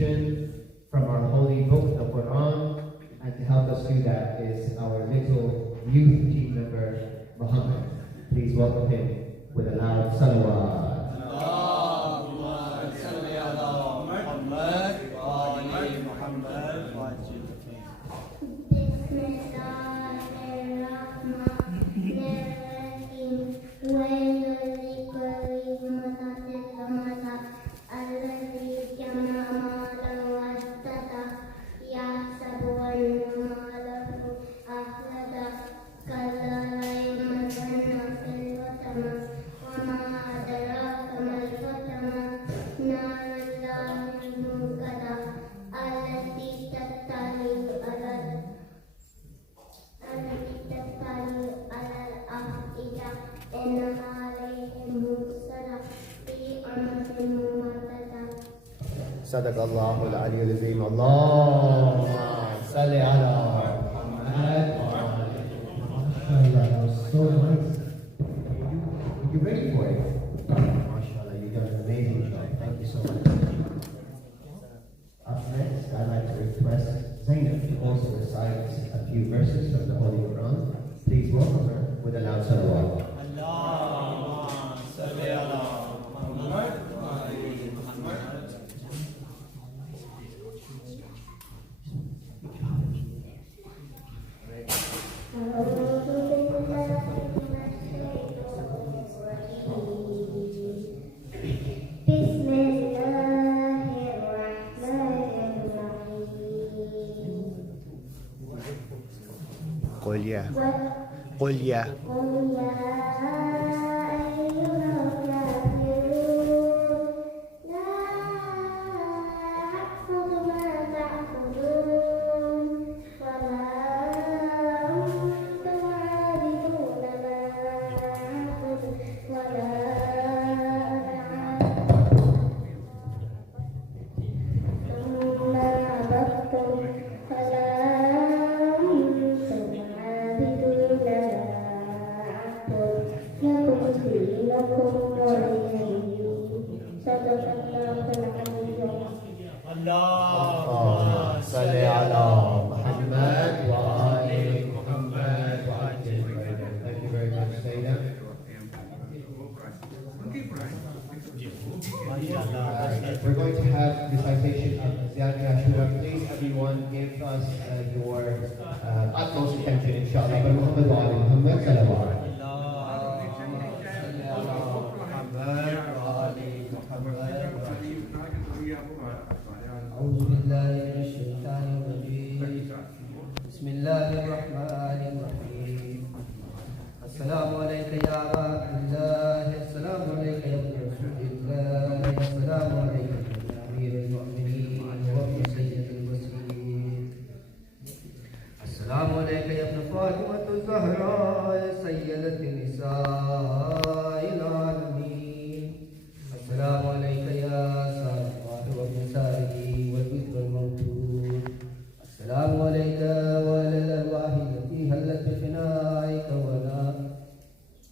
recitation from our holy book, the Quran, and to help us do that is our little youth team member, Muhammad. Please welcome him with a loud salawat. صدق الله العلي العظيم. اللهم صل على محمد. That was so nice. You ready for it? MashaAllah, you done an amazing job. Thank you so much. Up next, I'd like to request Zainab to also recite a few verses from the Holy Quran. Please welcome her with a loud salawat. قل يا We're going to have recitation of Ziyarah Ashura. Please, everyone, give us your utmost attention, inshallah. By Muhammad wa ali Muhammad salawat. أعوذ بالله من الشيطان الرجيم. بسم الله الرحمن الرحيم. السلام عليك يا أبا عبد الله. السلام عليك يا ابن رسول الله. السلام عليك يا أمير المؤمنين وابن سيد المسلمين. السلام عليك يا ابن فاطمة الزهراء سيدة النساء العالمين. السلام عليك يا سارة وابن ساره والبدر الموجود. السلام عليك وعلى الأرواح التي هلت بفنائك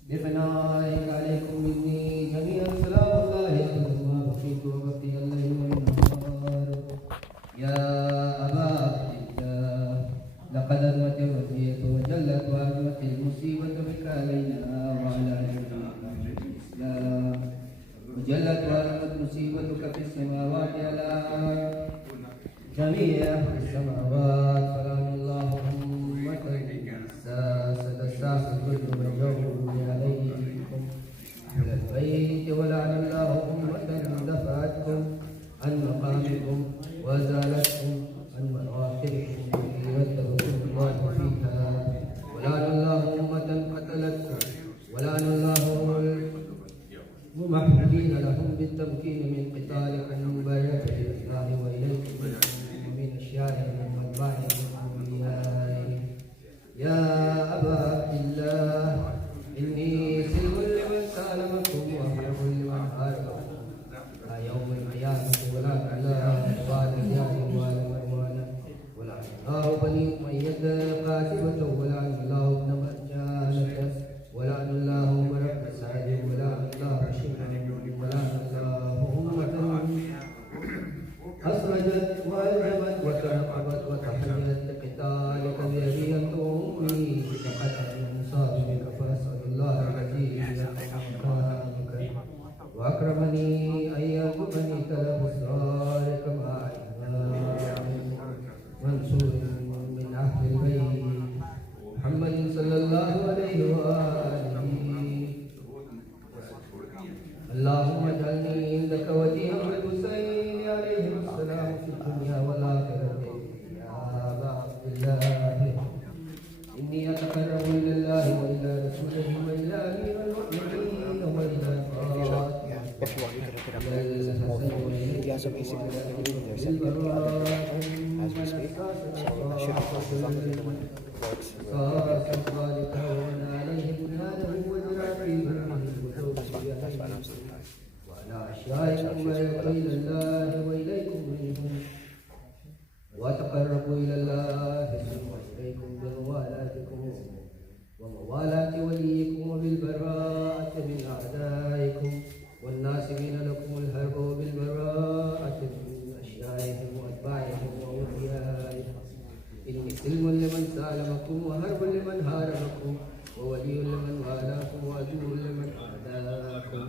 بفنائك عليكم مني جميعا سلام الله أبدا ما بقيت وبقي الليل والنهار. يا أبا عبد الله لقد أزمت الرزية وجلت وأزمت المصيبة بك علينا وعلى الإسلام. وجلت وأزمت مصيبتك في السماوات على جميع السماوات. سلام الله أمة الساسة كل من يوم عليكم أهل البيت. ولعن الله أمة دفعتكم عن مقامكم وأزالتكم عن مراحلكم واتبعوا الله فيها. ولعن الله أمة قتلتكم. ولعن الله الممهدين لهم بالتمكين من قتالك المبايعة إلى الله وإليكم ومن أشيائهم وأتباعهم وأوليائهم. يا أبا عبد الله إني سلم لمن سالمكم وأحرم لمن حاربكم. لا يوم القيامة ولا على أبواب الجاهل أسرجت وألزمت وترقبت وتحيت لقتالك بأبي أمي بقتل مصابك فأسأل الله الذي يرحمك وأكرمني أن يرزقني تلف أسرارك مع إمام منصور من أهل البيت محمد صلى الله عليه وآله. اللهم اجعلني عندك وديعا بالحسين عليه السلام في الدنيا والآخرة. يا أبا عبد الله إني أتقرب إلى الله وإلى رسوله وإلى أمير المؤمنين وإلى وعلى أشيائكم إلى الله وإليكم منهم وتقربوا إلى الله وإليكم بموالاتكم وموالاة وليكم وبالبراءة من أعدائكم والناصبين لكم الحرب وبالبراءة من أشيائهم وأتباعهم وأوليائهم. إني سلم لمن سالمكم وهرب لمن هاربكم وولي لمن والاكم وعدو لمن عاداكم.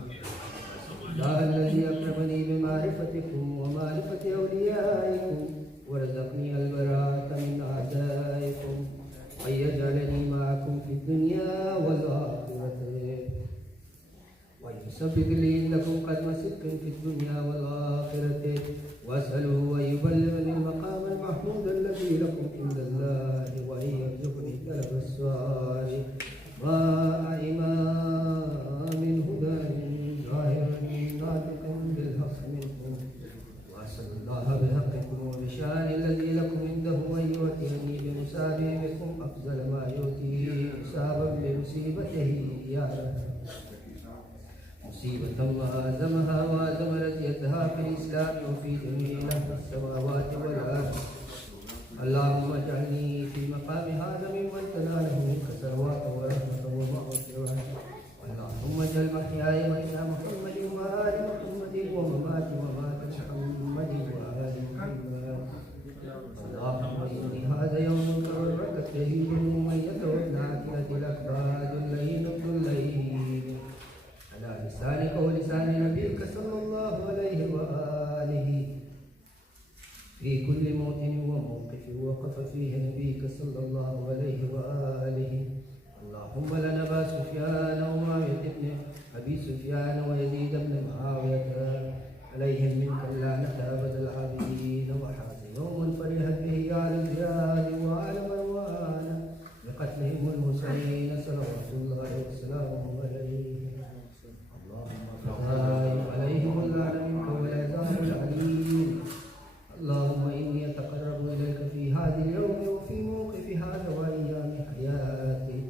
الله الذي أكرمني بمعرفتكم ومعرفة أوليائكم ورزقني البراءة من أعدائكم أن يجعلني معكم في الدنيا والآخرة ويثبت لي إنكم قدم صدق في الدنيا والآخرة وأسأله أن يبلغني المقام المحمود الذي لكم عند الله وأن يرزقني تلف السؤال مع إمام هدى ظاهر ناطق بالحق منكم. وأسأل الله بحقكم وبشأن الذي لكم عنده أن يؤتيني بمصابيحكم أفضل ما يؤتي مصابا بمصيبته يا رب. مصيبة وآزمها وآزم رزيتها في الإسلام وفي جميع السماوات والأرض. اللهم اجعلني في مقام هذا ممن تناله منك ثروات ورحمة ومغفرة. اللهم اجعل محياي محيا محمد وآل محمد ومماتي ممات محمد وآل محمد. اللهم إني هذا يوم تبركت شهيد مميز وابن عاقلة الأكباد اللين ابن اللين على لسانك ولسان نبيك صلى الله عليه وآله في كل موطن وموقف وقف فيه نبيك صلى الله عليه وآله. اللهم لنا أبا سفيان ومعاوية بن أبي سفيان ويزيد بن معاوية عليهم منك اللعنة أبد العابدين وحاز يوم فرحت به على الزياد وعلى مروان بقتلهم الحسين صلوات الله وسلامه عليه. اللهم فدائم عليهم اللعنة منك والعذاب العليم. اللهم إني أتقرب إليك في هذا اليوم وفي موقف هذا وأيام حياتي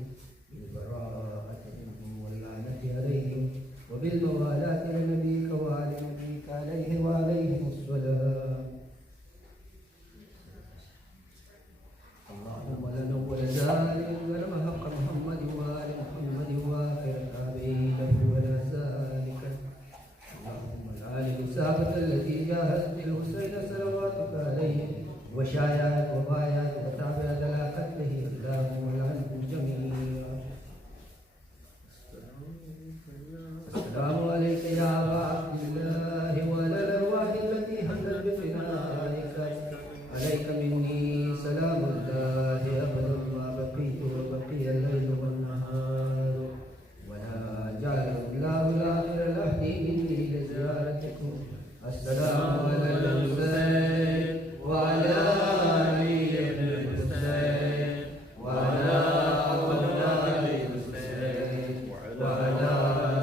بالبراءة منهم واللعنة عليهم وبالموالاة لنبيك وآل نبيك عليه وعليهم السلام. اللهم لنول ذلك ولم حق محمد وآل محمد وآخر التابعين له ولا ذلك. اللهم العالم الثابت الذي جاهدت الحسين صلواتك عليه وشايعت وبايعت وتابعت على قتله. اللهم لعنهم جميعا. السلام عليك يا أبا عبد الله وعلى الأرواح التي حلت بفنائك. عليك مني سلام الله أبدا ما بقيت وبقي الليل والنهار ولا جعل الله الآخر الأهدي مني لزيارتكم. السلام على الحسين وعلى علي بن الحسين وعلى أولاد الحسين وعلى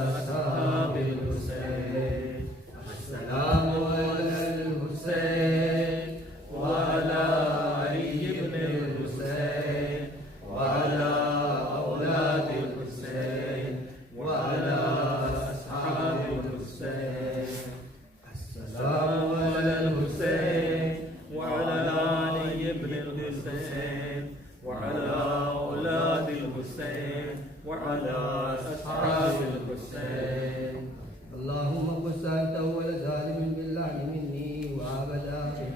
أصحاب الحسين. السلام على الحسين وعلى علي بن الحسين وعلى أولاد الحسين وعلى أصحاب الحسين. السلام على الحسين وعلى علي بن الحسين وعلى أولاد الحسين وعلى أصحاب الحسين. اللهم قص أنت أول ظالم باللعن مني وعبد آخر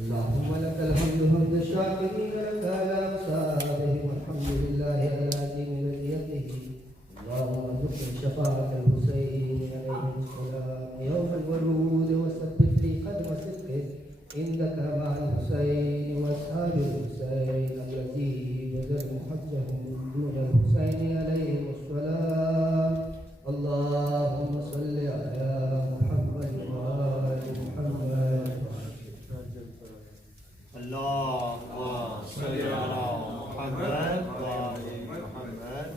اللهم لك الحمد حمد الشاكرين لك على مسابه والحمد لله على عظيم رضيته. اللهم ارزقني شفاعة الحسين عليه السلام يوم الورود وثبت لي قدم صدقه إنك مع الحسين وأصحاب الحسين الذي بذل حجهم دون الحسين عليهم السلام. اللهم صل على محمد وآل محمد. اللهم صل على محمد وآل محمد.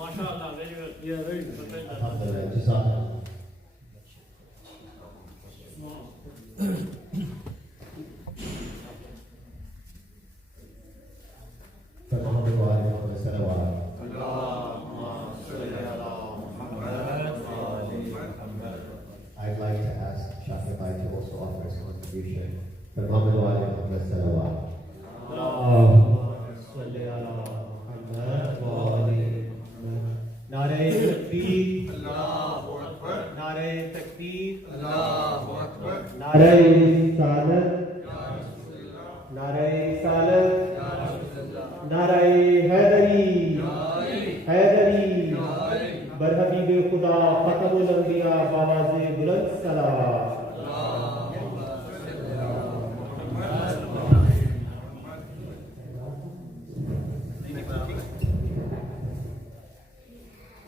MashaAllah, very well. Yeah, very good. Alhamdulillah, Jazakallah. Muhammad wa alihi wa sallam. Allahumma salli ala Muhammad wa ali Muhammad. I'd like to ask Shafii Bhai to also offer his contribution. Muhammad wa alihi wa sallam. Allahumma salli ala Muhammad wa ali Muhammad. Nare takbir, Allahu Akbar. Nare takbir, Allahu Akbar. Nare risalat, Nare risalat, Nare Haidari, Haidari, Barhabib Khuda, Khatamul Anbiya, Bawaze Buland Salam.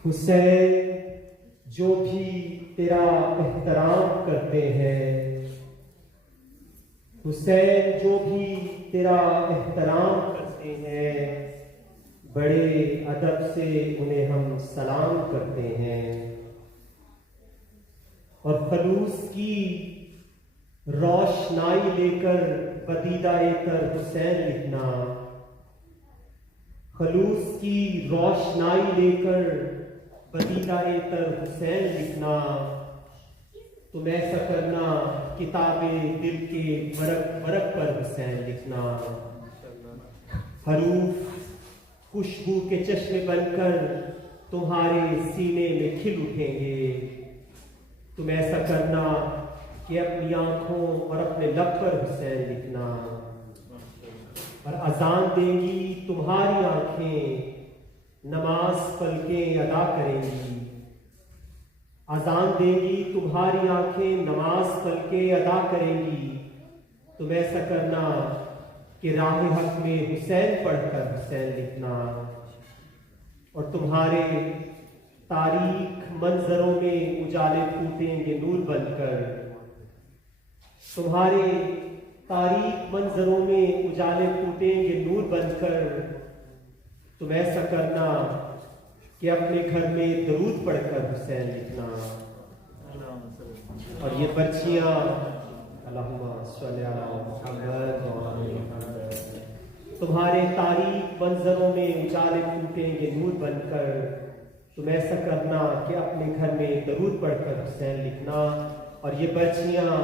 Hussain जो भी तेरा एहतराम करते हैं, हुसैन जो भी तेरा एहतराम करते हैं, बड़े अदब से उन्हें हम सलाम करते हैं। और खलूस की रोशनाई लेकर बदीदा-ए तर हुसैन लिखना, खलूस की रोशनाई लेकर बदीदा-ए तर हुसैन लिखना, तुम ऐसा करना किताबे दिल के वरक वरक पर हुसैन लिखना। हरूफ खुशबू के चश्मे बनकर तुम्हारे सीने में खिल उठेंगे, तुम ऐसा करना कि अपनी आंखों और अपने लब पर हुसैन लिखना। और अजान देंगी तुम्हारी आंखें, नमाज पढ़ के अदा करेंगी। अजान देंगी तुम्हारी आंखें, नमाज पढ़ के अदा करेंगी। तुम ऐसा करना कि राह हक में हुसैन पढ़कर हुसैन लिखना। और तुम्हारे तारीख मंजरों में उजाले फूटेंगे नूर बनकर, तुम्हारे तारीख मंजरों में उजाले फूटेंगे नूर बनकर। तुम ऐसा करना कि अपने घर में दरूद पढ़कर हुसैन लिखना। और ये पर्चियाँ अल्लाहुम्मा सल्ली अला मुहम्मद व आले मुहम्मद, तुम्हारे तारीख मंजरों में उजाले फूटेंगे नूर बनकर। तुम ऐसा करना कि अपने घर में दरूद पढ़कर हुसैन लिखना। और ये पर्चियाँ,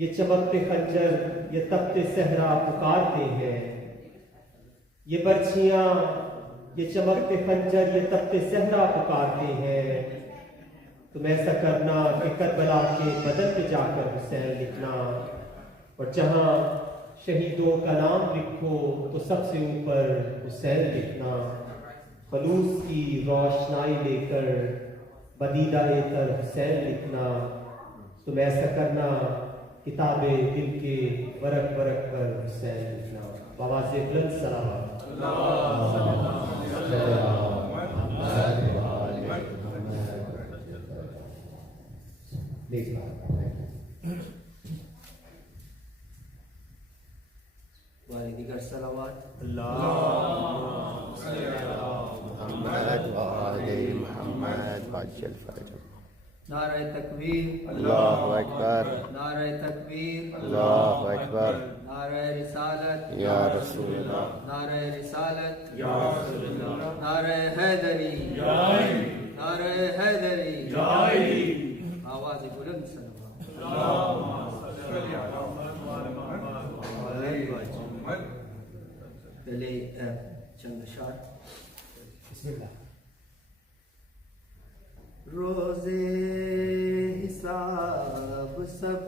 ये चमकते खंजर, ये तपते सहरा पुकारते हैं। ये पर्चियाँ, ये चमकते खंजर, ये तपते सहरा पुकारते हैं। तुम ऐसा करना कि करबला के बदन पे जाकर हुसैन लिखना। और जहाँ शहीदों का नाम लिखो तो सबसे ऊपर हुसैन लिखना। खलूस की रोशनाई लेकर बदीदा-ए तर हुसैन लिखना। तुम ऐसा करना किताबे दिल के वरक वरक पर हुसैन लिखना। बाबा से बुलंद सलावत। वाले दीगर सलावत। नारे तकबीर, अल्लाहु अकबर, नारे तकबीर, अल्लाहु अकबर, नारे रिसालत, या रसूल अल्लाह, नारे रिसालत, या रसूल अल्लाह, नारे हैदरी, नारे हैदरी, आवाज़ बुलंद सलावत। पहले चंद अशार। बिस्मिल्लाह। रोज़े हिसाब सब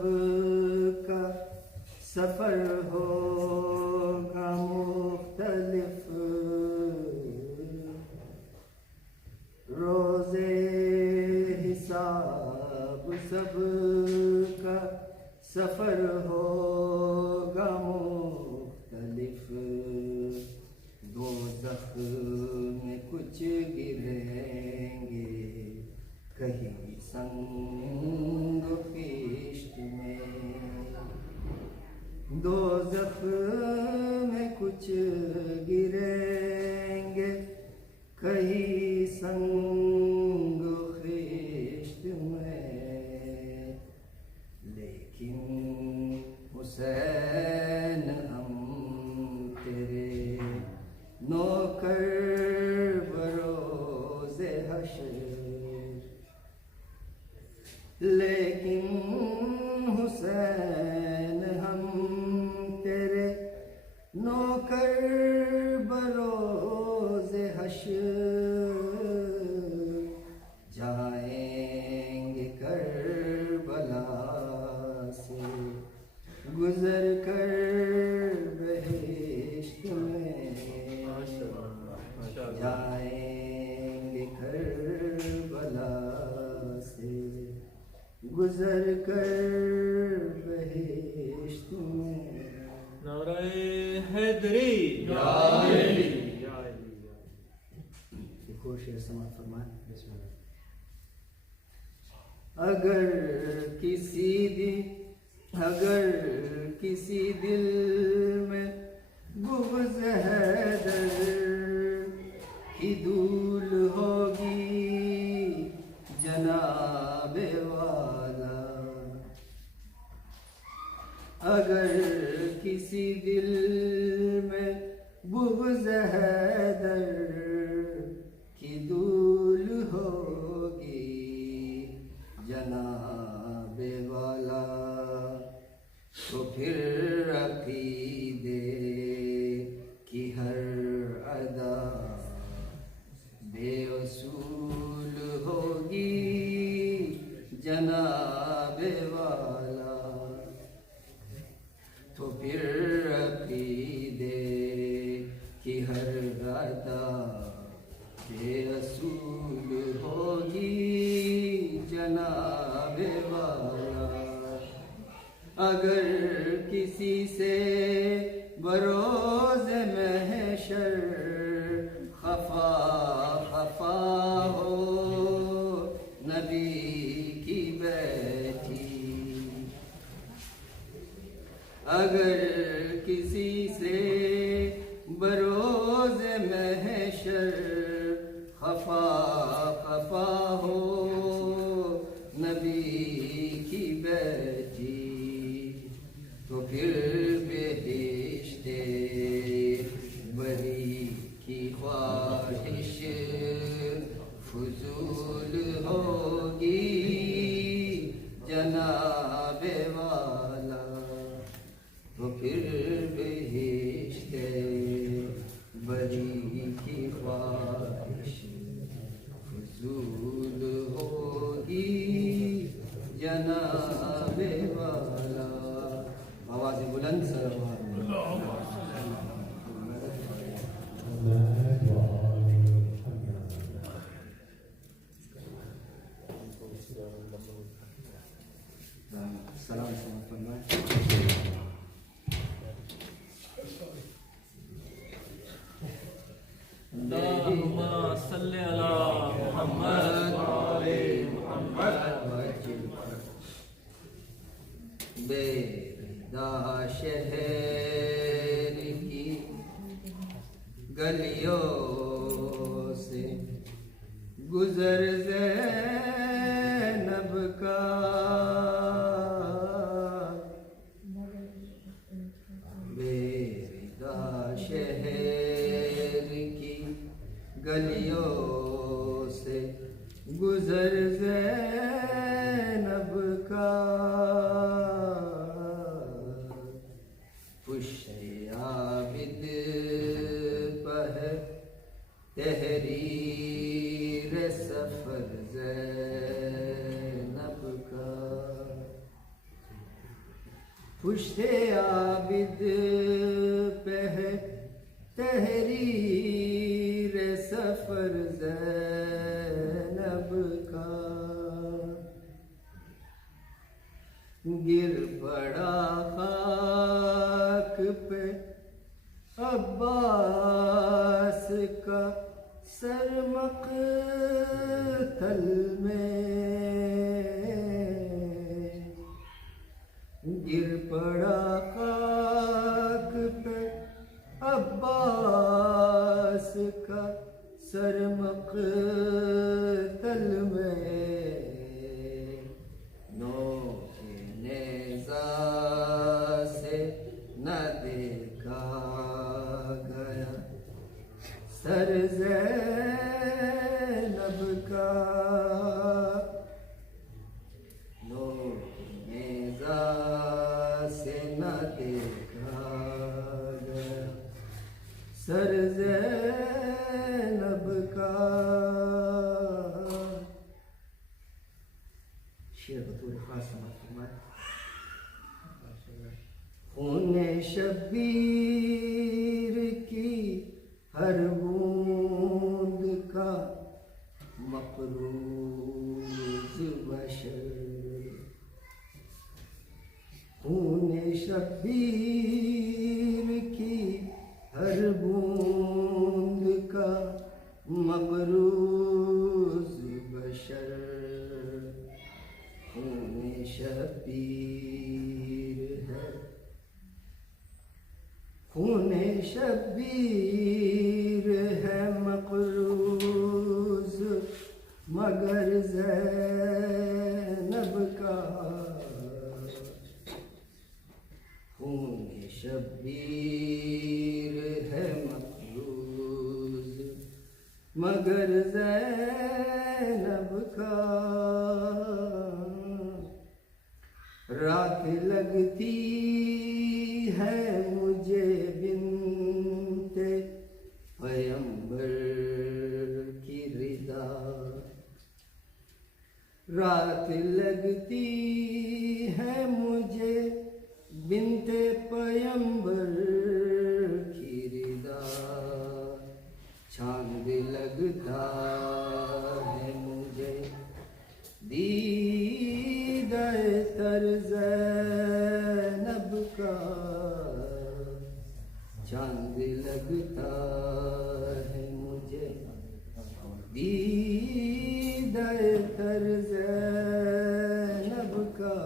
का सफर होगा मुख्तलिफ, रोजे हिसाब सब का सफर होगा मुख्तलिफ, दोज़ख में कुछ गिरेंगे कहीं संग फिश्त में, दोज़ख में कुछ गिरेंगे कहीं संग फिश्त में, लेकिन हुसैन हम तेरे नौकर बरोज़े हश्र, लेकिन हुसैन हम तेरे नौकर बरोज़े हश्र, जाएंगे करबला से गुजर कर बहिश्त में, जाएंगे करबला से गुजर कर बहिश्त में। नारे हैदरी एक और शेर समाप्त फरमाएं। अगर किसी दिल में बुग़्ज़ हैदर की धूल होगी जनाबे वाला, अगर किसी दिल में बुग़्ज़ हैदर की धूल होगी जनाबे वाला, तो फिर अक़ीदे की हर अदा बेअसूल होगी जनाबे वाला, तो फिर अक़ीदे की हर अदा बेअसूल होगी जनाबे वाला, अगर किसी से बरोज़ महशर खफा हो नबी की बैठी, अगर किसी से बरोज़ महशर खफा हो नबी की बैठी, तो फिर बेहिश्ते बरी की ख्वाहिश फजूल होगी जनाबे वाला, तो फिर बेहिश्ते बरी की ख्वाहिश फजूल होगी जनाबे वाला। आवाज़ बुलंद सरवार सलाम फरमाएं। अल्लाहुम्मा सल्ली अला मुहम्मद व आले मुहम्मद। बेदा शहर की गलियों से गुजर ज़ैनब का, बेदा शहर की गलियों से गुजर ज़ैनब का, पुश्ते आबिद पह तहरीर सफर ज़ैनब पुश्ते आबिद पे है तहरीर सफर ज़ैनब का। गिर पड़ा खाक पे अब्बास का सर मक़तल में। गिर पड़ा खाक पे अब्बास का सर मक़तल में। नोके नेज़ा से न देखा गया सर ज़ैनब का। नोके नेज़ा से न देखा गया सर ज़ैनब का। शेर बतौर खास समाप्त फरमाए। खूने शब्बीर की हर बूंद का मक़रूज़ बशर। खूने शब्बीर की हर बूंद का मक़रूज़ बशर। खूने शब्बीर है खूने शब्बीर है मक़रूज़ मगर ज़ैनब का। खूने शब्बीर है मक़रूज़ मगर ज़ैनब का। रात लगती है मुझे बिन्ते पैगंबर की रिदा। रात लगती है मुझे बिन्ते पैगंबर की रिदा। चांद लगता है मुझे दीदाए तर ज़ैनब का। चांद लगता है मुझे दीदाए तर ज़ैनब का।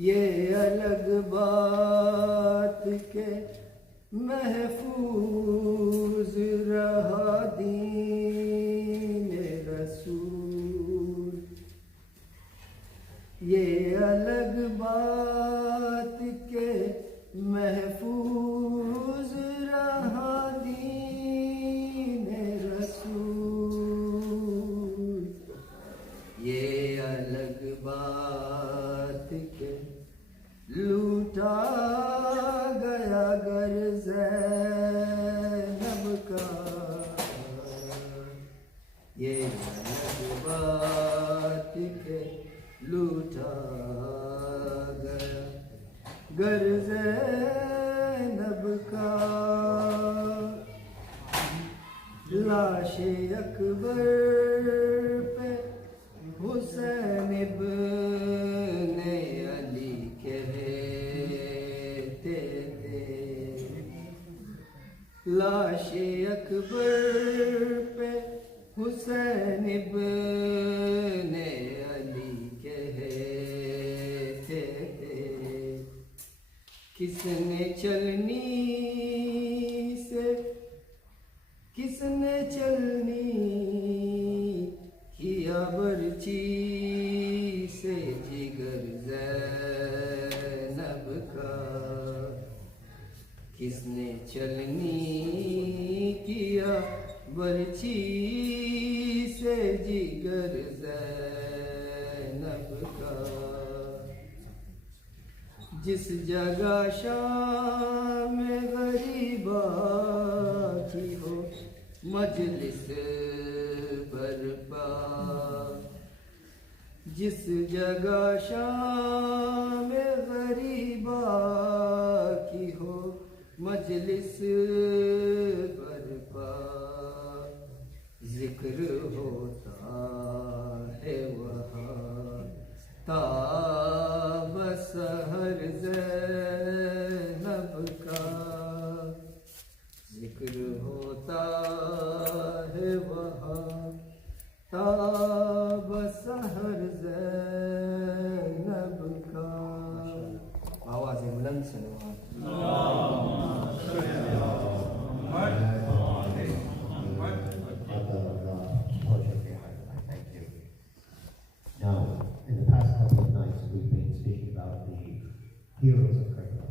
ये अलग बात के महफूज रहा दीन रसूल। ये अलग बात के महफूज रहा दीन रसूल। ये अलग बात के लूटा गया गर ज़ैनब का। ये अलग बात के लूटा गया गर ज़ैनब का। लाशे अकबर पे हुसैन इब्ने अली कहते थे। लाशे अकबर पे हुसैन इब्ने अली कहते थे। किसने चलनी किया बर्ची से जिगर ज़ैनब का। किसने चलनी किया बर्ची से जिगर ज़ैनब का। जिस जगह शाम में गरीबा की हो मजलिस बरपा। जिस जगह शाम गरीबा की हो मजलिस बरपा जिक्र होता है वहाँ ताब सहर ज़ैनब का जिक्र होता है वहाँ ताब सहर ज़ैनब का। आवाज़ बुलंद से Now, in the past couple of nights, we've been speaking about the heroes of Karbala,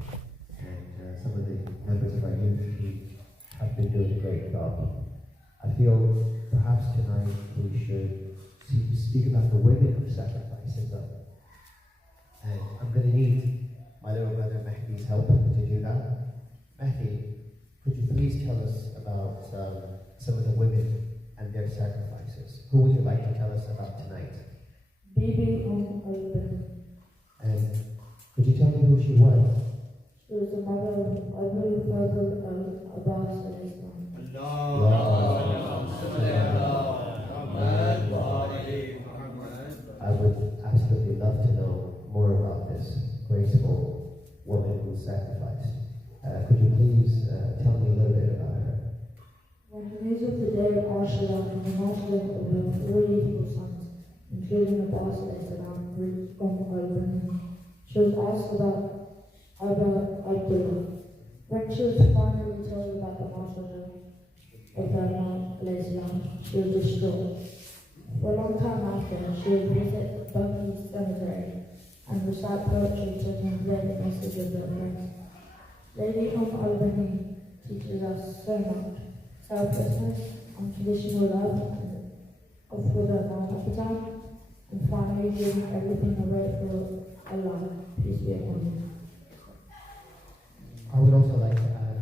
and some of the members of our youth team have been doing a great job. I feel perhaps tonight we should speak about the women of sacrifice as well. And I'm going to need my little brother Mehdi's help to do that. Mehdi, could you please tell us about some of the women and their sacrifices? Who would you like to tell us about tonight? Bibi al-Bani. And could you tell me who she was? She was the mother of Abu Fazl al-Abbas al-Islam. I would absolutely love to know more about this graceful woman who sacrificed. Could you please tell me a little bit about her? When the news of the day of Ashura and the martyrdom of her 4 youthful sons, including Abbas al-Islam, reached al-Bani, she was asked about Abdullah. When she was finally told about the martyrdom of her Imam al-Islam, she was distraught. For a long time after, she would visit Bucky's cemetery and recite poetry to convey the message of their friends. Lady al-Bani teaches us so much: selflessness, unconditional love, and for the appetite, and finally giving everything away for Allah. Peace be upon you. I would also like to add,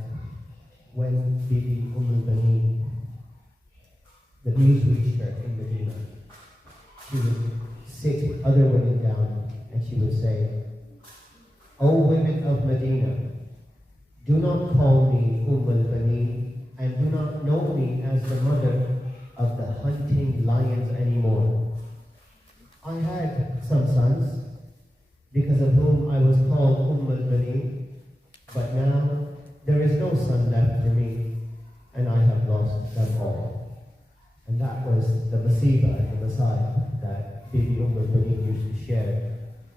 when Bibi al-Bani, the news reached her in Medina, she would sit other women down and she would say, "O women of Medina, do not call me al-Bani and do not know me as the mother of the hunting lions anymore. I had some sons, because of whom I was called al-Bani, but now there is no son left for me, and I have lost them all." And that was the Masiba and the Messiah that Bibi al-Bani used to share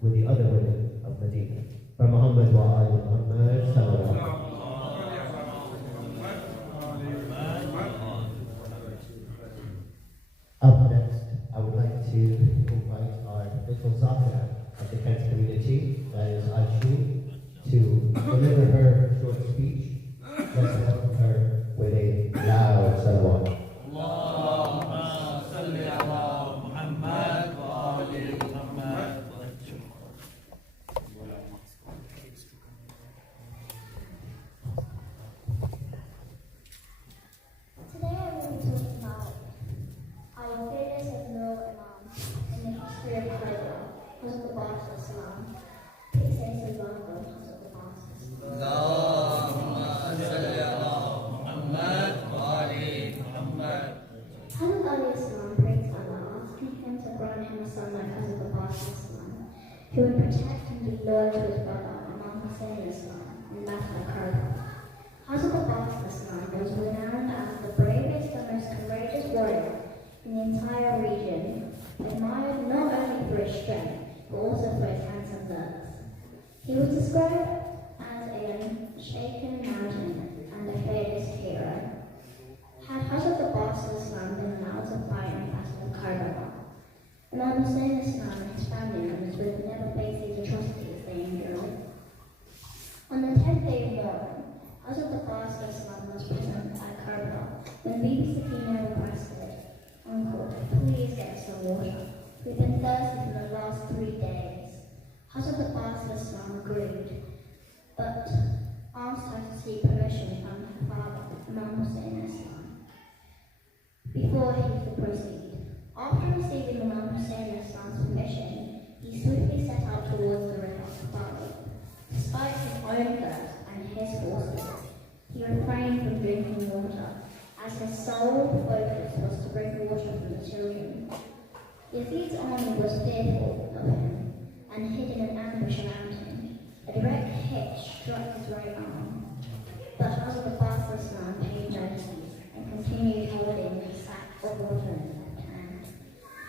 with the other women of Medina. By Muhammad wa ali Muhammad sallallahu. Up next, I would like to invite our little Zakira of the Kent community, that is Al-Ajal, to deliver her short speech. Let's welcome her with a loud salawat. Today I'm going to talk about our failures of no Imam in the history of Karbala, because of the Ba'ath of Islam. Please say Sallallahu because of the Ba'ath of Islam. Hazrat Ali Islam prayed to Allah, asking him to grant him a son like Hazrat the Ba'ath of Islam, who would protect and be loyal to his brother, Imam Hussein Islam, in Battle of Karbala. Hazrat the Ba'ath of Islam was renowned as the bravest and most courageous warrior in the entire region, admired not only for his strength, but also for his handsome looks. He was described as a shaken mountain and a fearless hero. Had Hazrat the Ba'ath of Islam been allowed to fight in the Battle of Karbala, Imam Hussein Islam and his family members would have never faced these atrocities they endured. On the 10th day of Muharram, Hazrat the Ba'ath of Islam was present at Karbala when Bibi Sakina requested, "Uncle, please get us some water. We've been thirsty for the last 3 days." Hazrat the Ba'ath of Islam agreed, whole focus was to bring water from the children. Yazid's army was fearful of him and hid in an ambush around him. A direct hit struck his right arm, but Hazrat Abbas paid no heed and continued holding the sack of water in his left hand.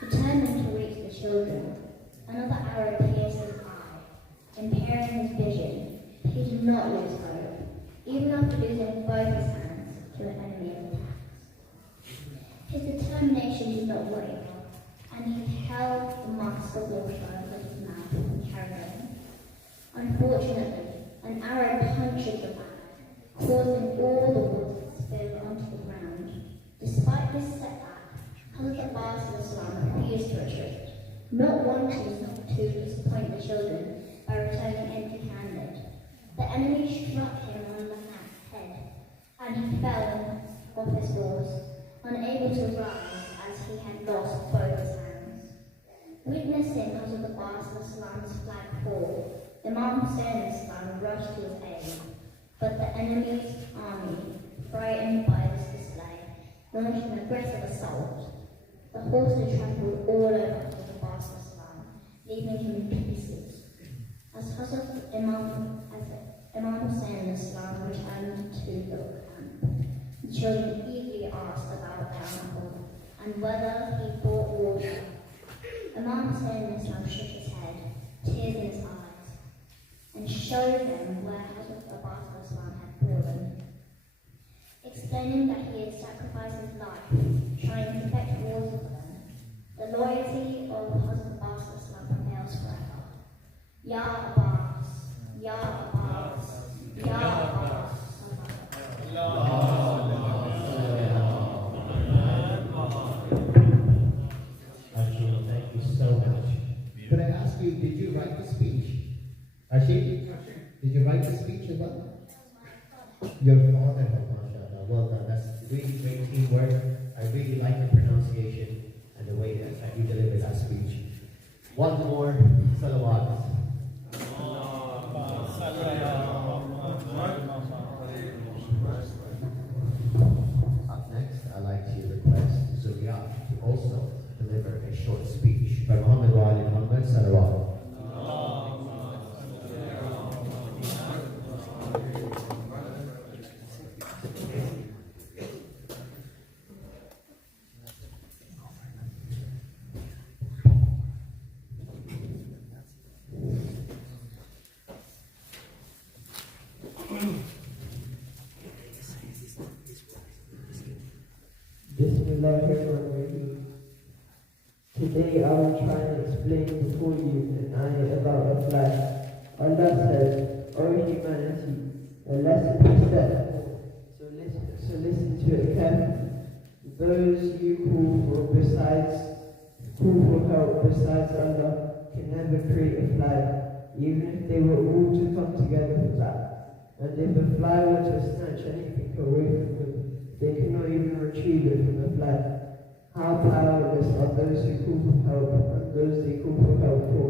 He turned them to reach the children. Another arrow pierced his eye, impairing his vision. He did not lose hope, even after losing both his hands to an enemy attacks. His determination did not waver, and he held the mask of water over his mouth and carried on. Unfortunately, an arrow punctured the back, causing all the water to spill onto the ground. Despite this setback, Hazrat Abbas refused to retreat, not wanting to disappoint the children by returning empty-handed. The enemy struck him on the head, and he fell off his horse, unable to rise as he had lost both his hands. Witnessing Hazrat Abbas' flag fall, Imam Hussain rushed to his aid, but the enemy's army, frightened by this display, launched an aggressive assault. The horses trampled all over Hazrat Abbas, leaving him in pieces. As Imam Hussain returned to the camp, the children eagerly asked about their uncle and whether he brought water. Imam Hussain shook his head, tears in his eyes, and showed them where Hazrat Abbas had fallen, explaining that he had sacrificed his life trying to fetch water for them. The loyalty of Hazrat Abbas prevails forever. Ya Abbas, Ya Abbas, Ya Abbas. Arshil, thank you so much. Could I ask you, did you write the speech? Arshil, did you write the speech as well? Your father, mashallah. Well done. That's really great teamwork. I really like the pronunciation and the way that you delivered that speech. One more salawat. Up next, I'd like to request Zuriat to also deliver a short speech by Muhammad wa Ali Muhammad salawat. Bismillahirrahmanirrahim. Today I will try and explain before you an ayah about a flag. Allah says, O humanity, a lesson is set. So listen to it carefully. Those you call for help besides Allah can never create a flag, even if they were all to come together for that. And if a fly were to snatch anything away from them, they cannot even retrieve it from the flag. How powerless are those who call for help and those they call for help for.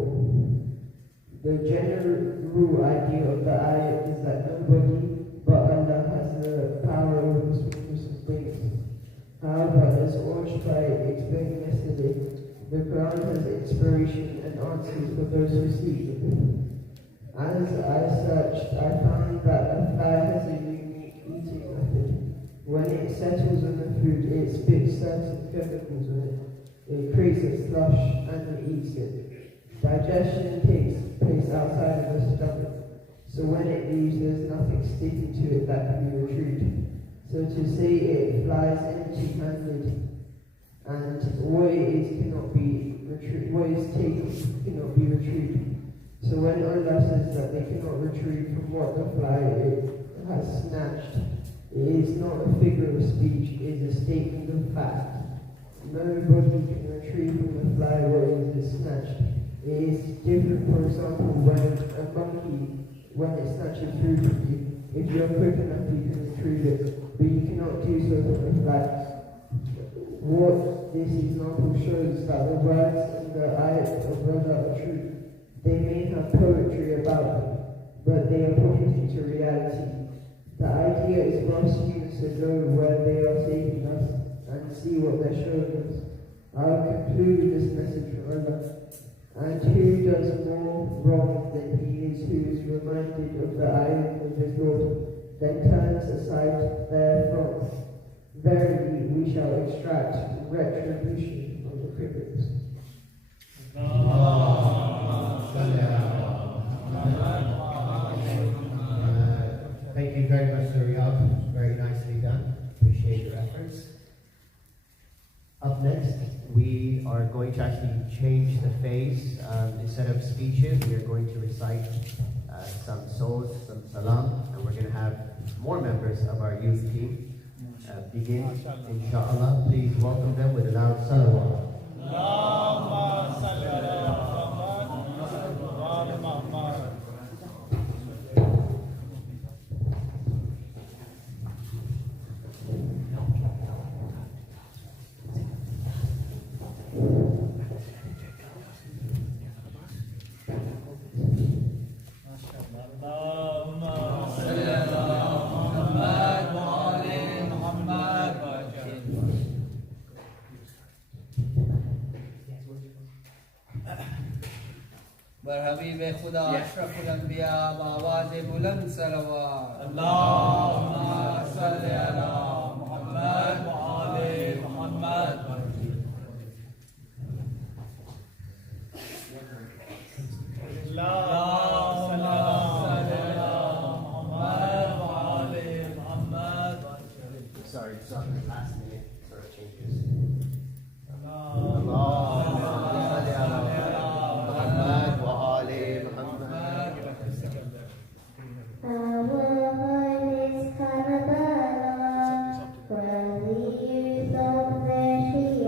The general idea of the ayah is that nobody but Allah has the power over the smallness of things. However, as Al-Ajal explained yesterday, the Quran has inspiration and answers for those who seek it. As I searched, I found that a fly has a unique eating method. When it settles on the food, it spits certain chemicals on it. It creates a slush and it eats it. Digestion takes place outside of the stomach, so when it leaves, there's nothing sticking to it that can be retrieved. So to say it flies empty-handed, and what it is cannot be retrieved, what is taken cannot be retrieved. So when Allah says that they cannot retrieve from what the fly has snatched, it is not a figure of speech, it is a statement of fact. Nobody can retrieve from the fly what is snatched. It is different, for example, when a monkey, when it snatches food from you, if you are quick enough you can retrieve it, but you cannot do so from the fly. What this example shows is that the words and the ayat of Allah are true. They may have poetry about them, but they are pointing to reality. The idea is for us humans to know where they are taking us and see what they're showing us. I'll conclude this message from Allah. And who does more wrong than he is who is reminded of the ayah of his Lord, then turns aside therefrom? Verily we shall extract retribution from the crickets. Thank you very much, Riyadh. Very nicely done. Appreciate your efforts. Up next, we are going to actually change the phase. Instead of speeches, we are going to recite some souls, some salam, and we're going to have more members of our youth team begin, inshallah. Please welcome them with a loud salawat. हबीब खुदा अशरफुल अंबिया आवाज बुलंद सलवात अल्लाहुम्मा सल्ली अला मुहम्मद व आले Muhammad Sorry, it's on the last minute sort of changes. Our heart is Karbala, where the youth of the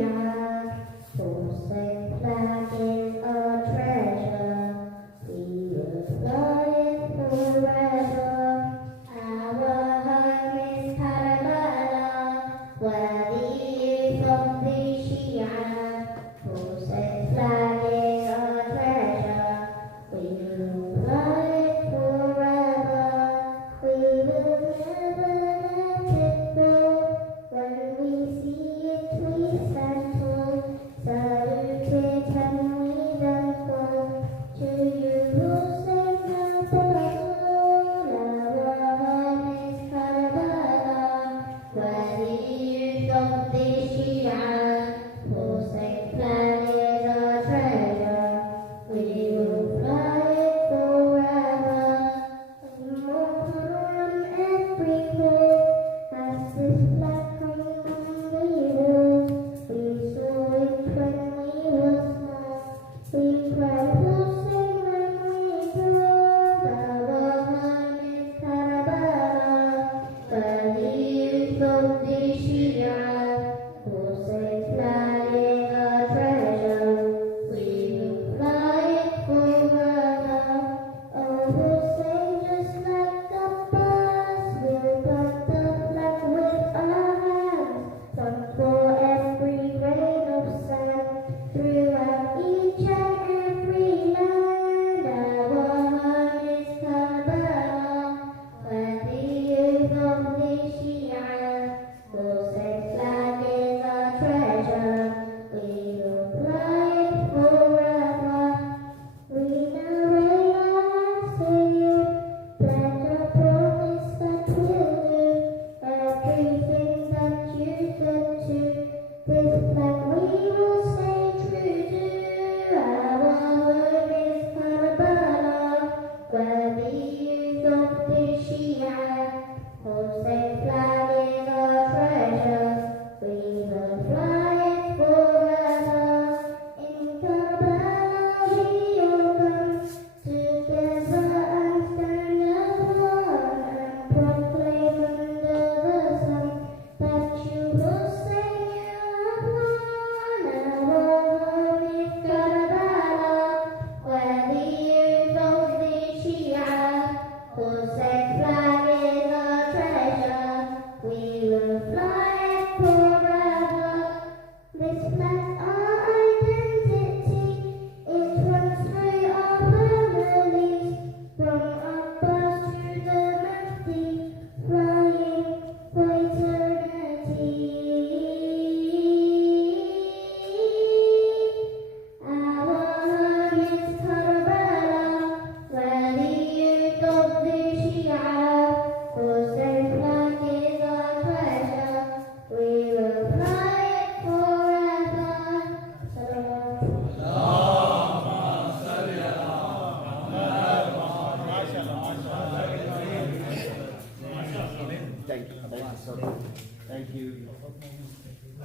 Thank you.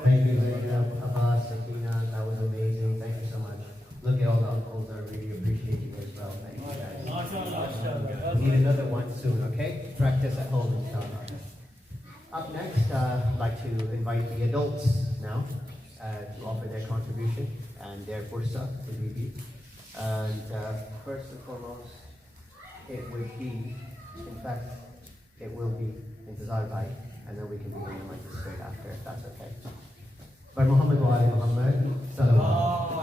Thank you, Zainab, Abbas, Sakina. That was amazing. Thank you so much. Look at all the uncles. I really appreciate you as well. Thank you guys. We need another one soon, okay? Practice at home, inshallah. Up next, I'd like to invite the adults now to offer their contribution and their fursa to be. And first and foremost, it would be, in fact, it will be Intizar Bhai, and then we can begin the mic straight after, if that's okay. By Muhammad wa ali Muhammad, sallallahu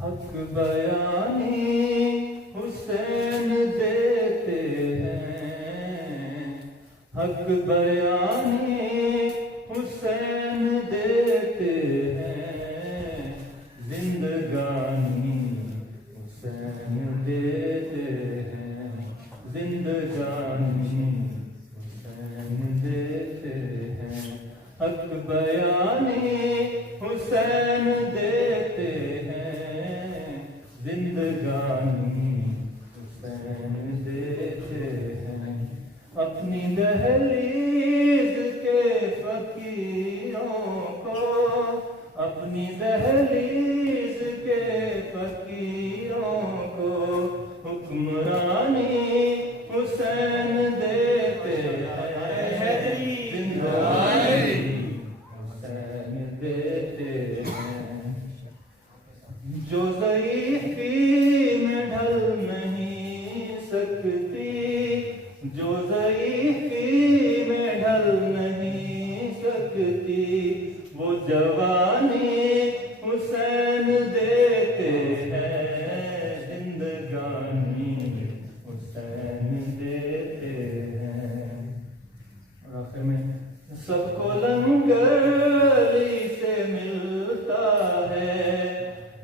हक बयानी हुसैन देते हैं, हक बयानी हुसैन देते हैं, जिंदगानी हुसैन देते हैं, जिंदगानी हुसैन देते हैं, हक बयानी हुसैन देते हैं, जिंदगानी हुसैन देते हैं। अपनी दहलीज के फकीरों को, अपनी दहलीज के फकीरों को हुक्मरानी हुसैन देते हैं, जिंदगानी हुसैन देते हैं। जो ज़ईफ़ी में ढल नहीं सकती, जो ज़ईफ़ी में ढल नहीं सकती, वो जवानी हुसैन देते हैं, जिंदगानी हुसैन देते हैं। और आखिर में सबको लंगरी से मिलता है,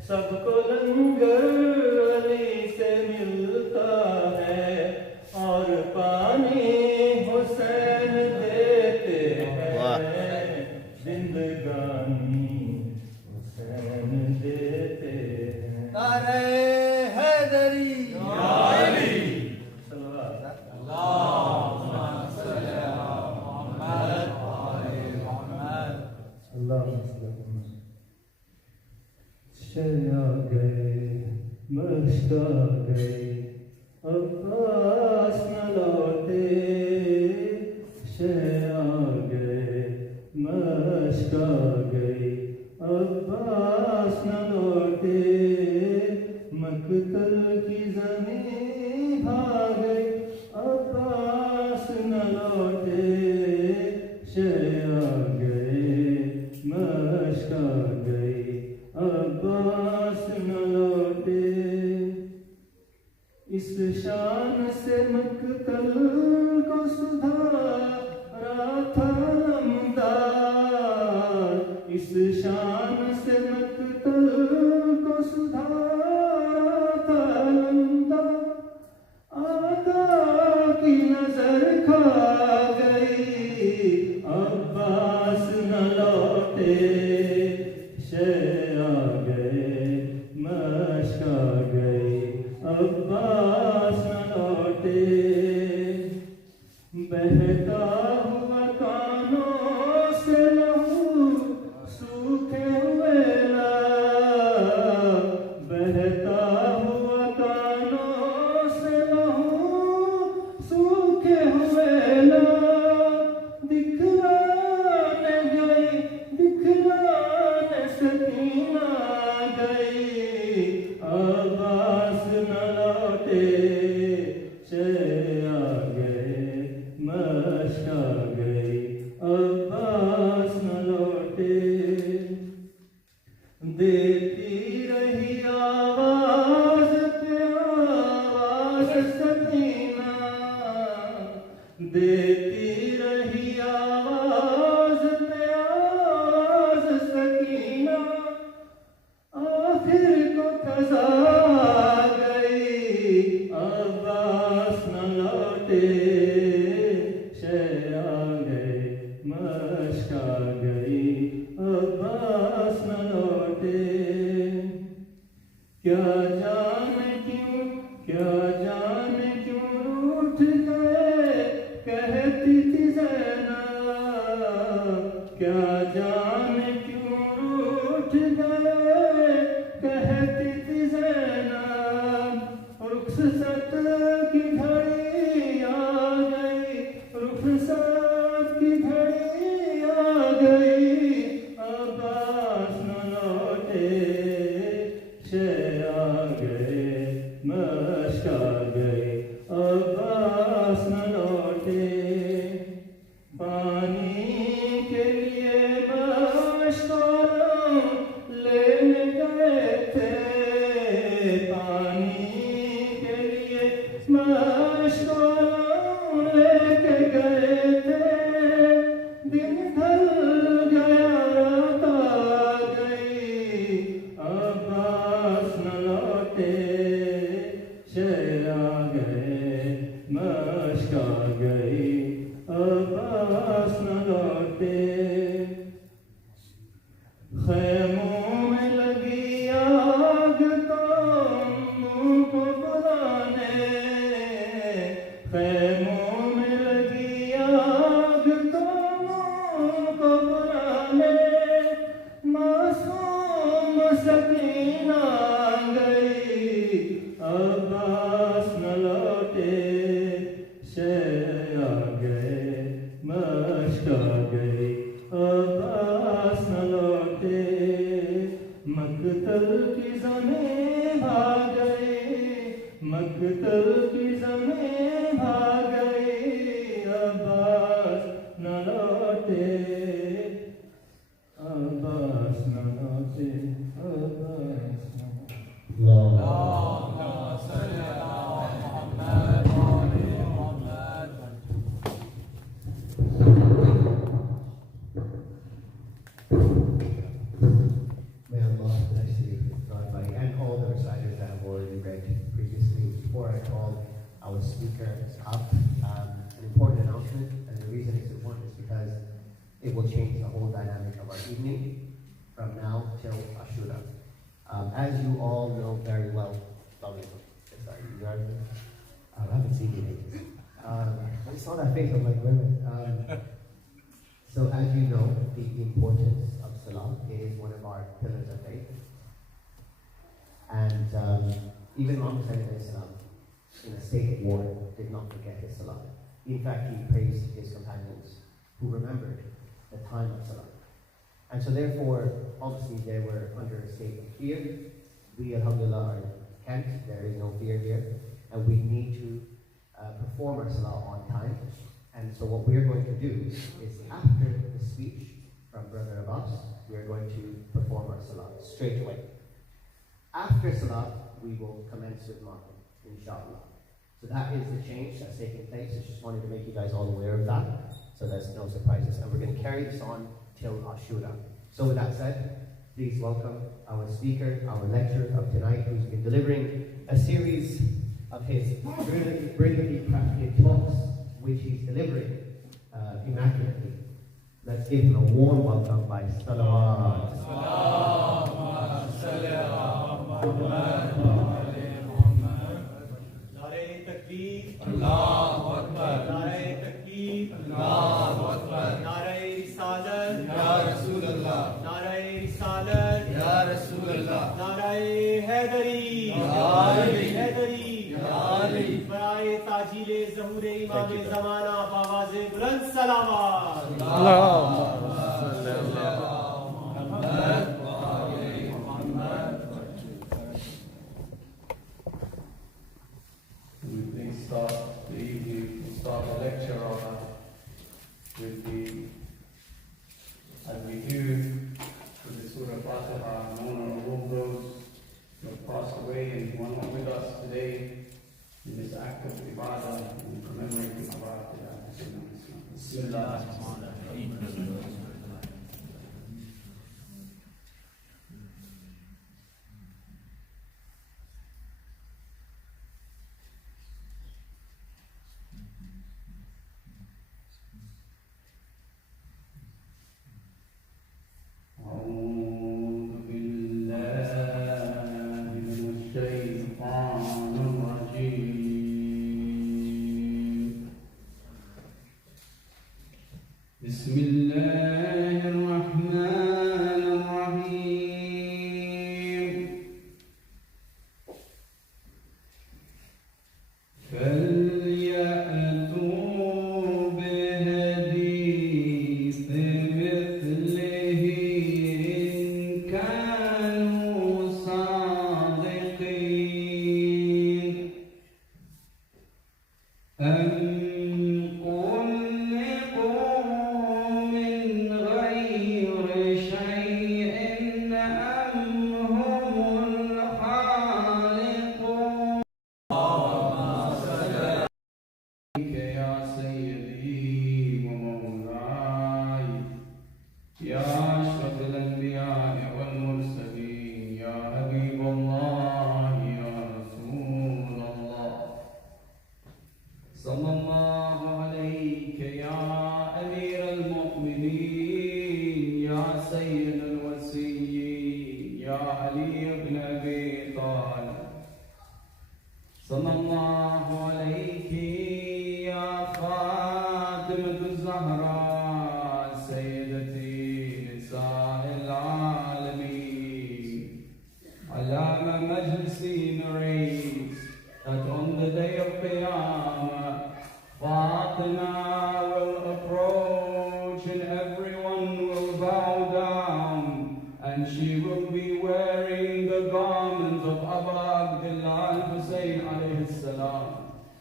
सबको लंगरी से मिलता है, और पानी हुसैन देते हैं, जिंदगानी हुसैन देते हैं। नारे हैदरी या अली सल्लल्लाहु शया गए मस्का गए, अब्बास न लौटे, शया गए मस्का गए, अब्बास न लौटे, मक्तल की ज़मीं भाग गई, अब्बास न लौटे, शया गए मस्का गए, अब्बास न लौटे। इस शान से मक्तल को सुधारा था नमदार, इस शान से मक्तल को सुधारा था नमदार, आका की नजर खा गई, अब्बास न लौटे, शया गए मशका गए, अब्बास न लौटे। बहता हुआ कानों से लहू सूखे हुए लाब, बहता हुआ कानों से लहू सूखे हुए लाब, दिखलाने गई, दिखलाने सकीना गई, अब्बास न लौटे, शया गए मशका गई, अब्बास न लौटे। देती रही आवाज पे आवाज सकीना, देती रही आवाज पे आवाज will change the whole dynamic of our evening from now till Ashura. As you all know very well, sorry, you guys, I haven't seen you lately. I saw that face, I'm like, wait a minute. So as you know, the importance of Salah is one of our pillars of faith. And even Imam Hussain in a state of war, did not forget his Salah. In fact, he praised his companions who remembered the time of Salah. And so therefore, obviously they were under a state of fear. We, alhamdulillah, are in Kent, there is no fear here. And we need to perform our Salah on time. And so what we're going to do is after the speech from Brother Abbas, we're going to perform our Salah straight away. After Salah, we will commence with Muharram, inshallah. So that is the change that's taking place. I just wanted to make you guys all aware of that, so there's no surprises. And we're going to carry this on till Ashura. So with that said, please welcome our speaker, our lecturer of tonight, who's been delivering a series of his brilliantly crafted talks, which he's delivering immaculately. Let's give him a warm welcome by Salawat. Allahu Akbar. Nare Takbir. Allahu Akbar. Nare Risalat. Ya Rasulullah. Nare Risalat. Ya Rasulullah. Nare Haidari. Ya Ali. Haidari. Ya Ali. Baraye Tajile Zahur Imam Zamana Bawaze Buland Salawat. Allahumma salli ala Muhammad. Start the evening, we'll start the lecture with as we do, with the Surah Fatiha in honor of all those who have passed away and who are not with us today in this act of ibadah and commemorating our Bismillah.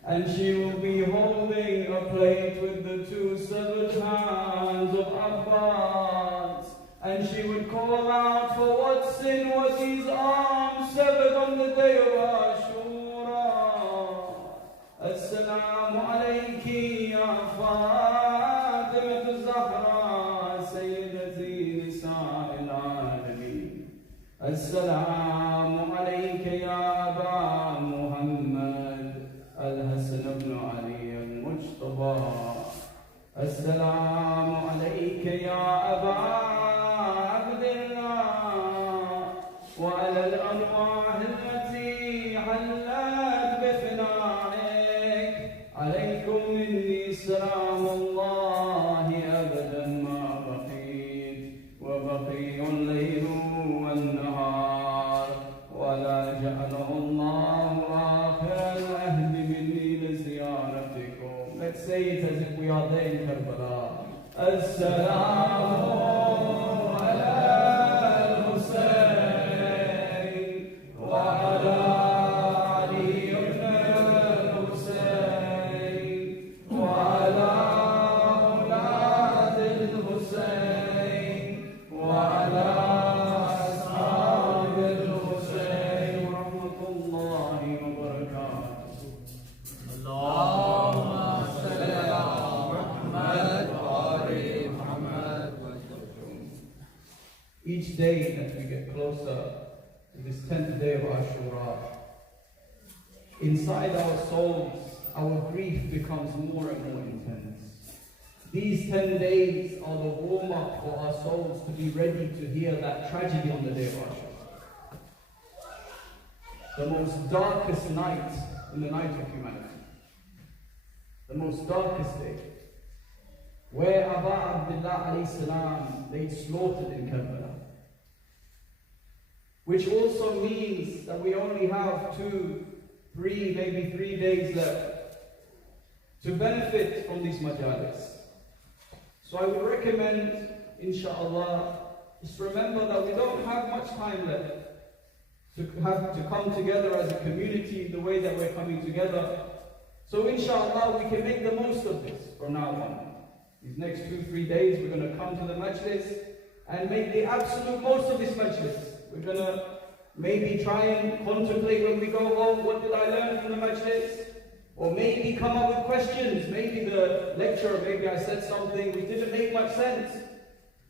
And she will be holding a plate with the two severed hands of Abbas. And she would call out, for what sin were these arms severed on the day of Ashura? Assalamu alayki ya Fatimah Zahra, Sayyidati Nisa'il Alameen. Assalamu alayka ya Aba Muhammad Al-Hasan ibn Ali al-Mujtaba. السلام عليك يا أبا عبد الله وعلى الأرواح التي حلت بفنائك عليكم مني سلام الله أبدا ما بقيت وبقي الليل والنهار ولا جعله الله آخر العهد مني لزيارتكم. Let's say it as if we are there in Karbala. السلام على الحسين وعلى علي بن الحسين وعلى أولاد الحسين وعلى أصحاب الحسين ورحمة الله وبركاته. اللهم صل على محمد وآل محمد. Each day that we get closer to this 10th day of Ashura, inside our souls, our grief becomes more and more intense. These 10 days are the warm-up for our souls to be ready to hear that tragedy on the day of Ashura. The most darkest night in the night of humanity. The most darkest day. Where Abu Abdullah alayhi salam they slaughtered in Karbala. Which also means that we only have 2, 3, maybe 3 days left to benefit from these majalis. So I would recommend, inshallah, just remember that we don't have much time left to come together as a community the way that we're coming together. So inshallah, we can make the most of this from now on. These next 2, 3 days, we're going to come to the majlis and make the absolute most of this majlis. We're going to maybe try and contemplate when we go home, what did I learn from the majlis? Or maybe come up with questions. Maybe the lecturer, maybe I said something which didn't make much sense.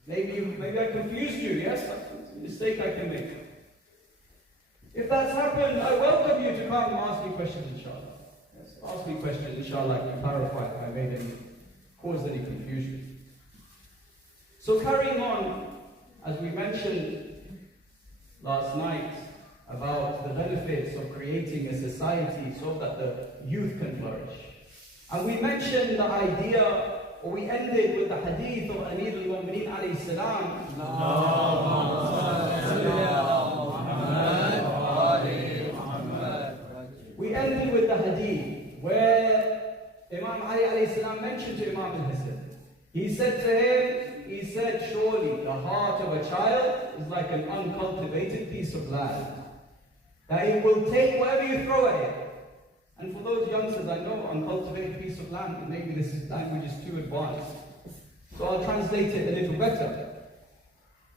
Maybe I confused you, yes? That's a mistake I can make. If that's happened, I welcome you to come and ask me questions, inshallah. Yes, ask me questions, inshallah, I can clarify if I caused any confusion. So carrying on, as we mentioned last night, about the benefits of creating a society so that the youth can flourish. And we mentioned the idea, or we ended with the hadith of Amir al-Mu'mineen alayhi salam. We ended with the hadith where Imam Ali alayhi salam mentioned to Imam al-Hasan. He said to him, surely the heart of a child is like an uncultivated piece of land, that it will take whatever you throw at it. And for those youngsters, I know uncultivated piece of land, maybe this language is too advanced. So I'll translate it a little better.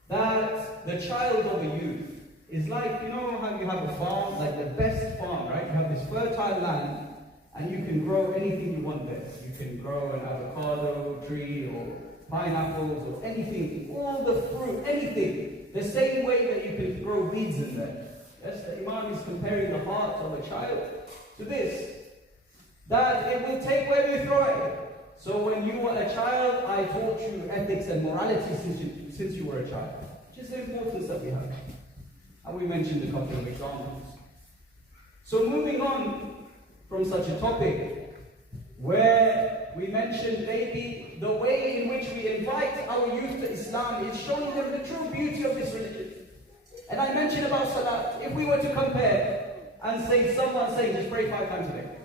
That the child of a youth is like, you know how you have a farm, like the best farm, right? You have this fertile land, and you can grow anything you want there. You can grow an avocado tree, or pineapples, or anything, all the fruit, anything. The same way that you can grow weeds in there. Yes, the Imam is comparing the heart of a child to this. That it will take wherever you throw it. So when you were a child, I taught you ethics and morality since you were a child. Just the importance that we have. And we mentioned a couple of examples. So moving on from such a topic, where we mentioned maybe the way in which we invite our youth to Islam is showing them the true beauty of this religion. And I mentioned about Salat. If we were to compare and say someone saying just pray 5 times a day,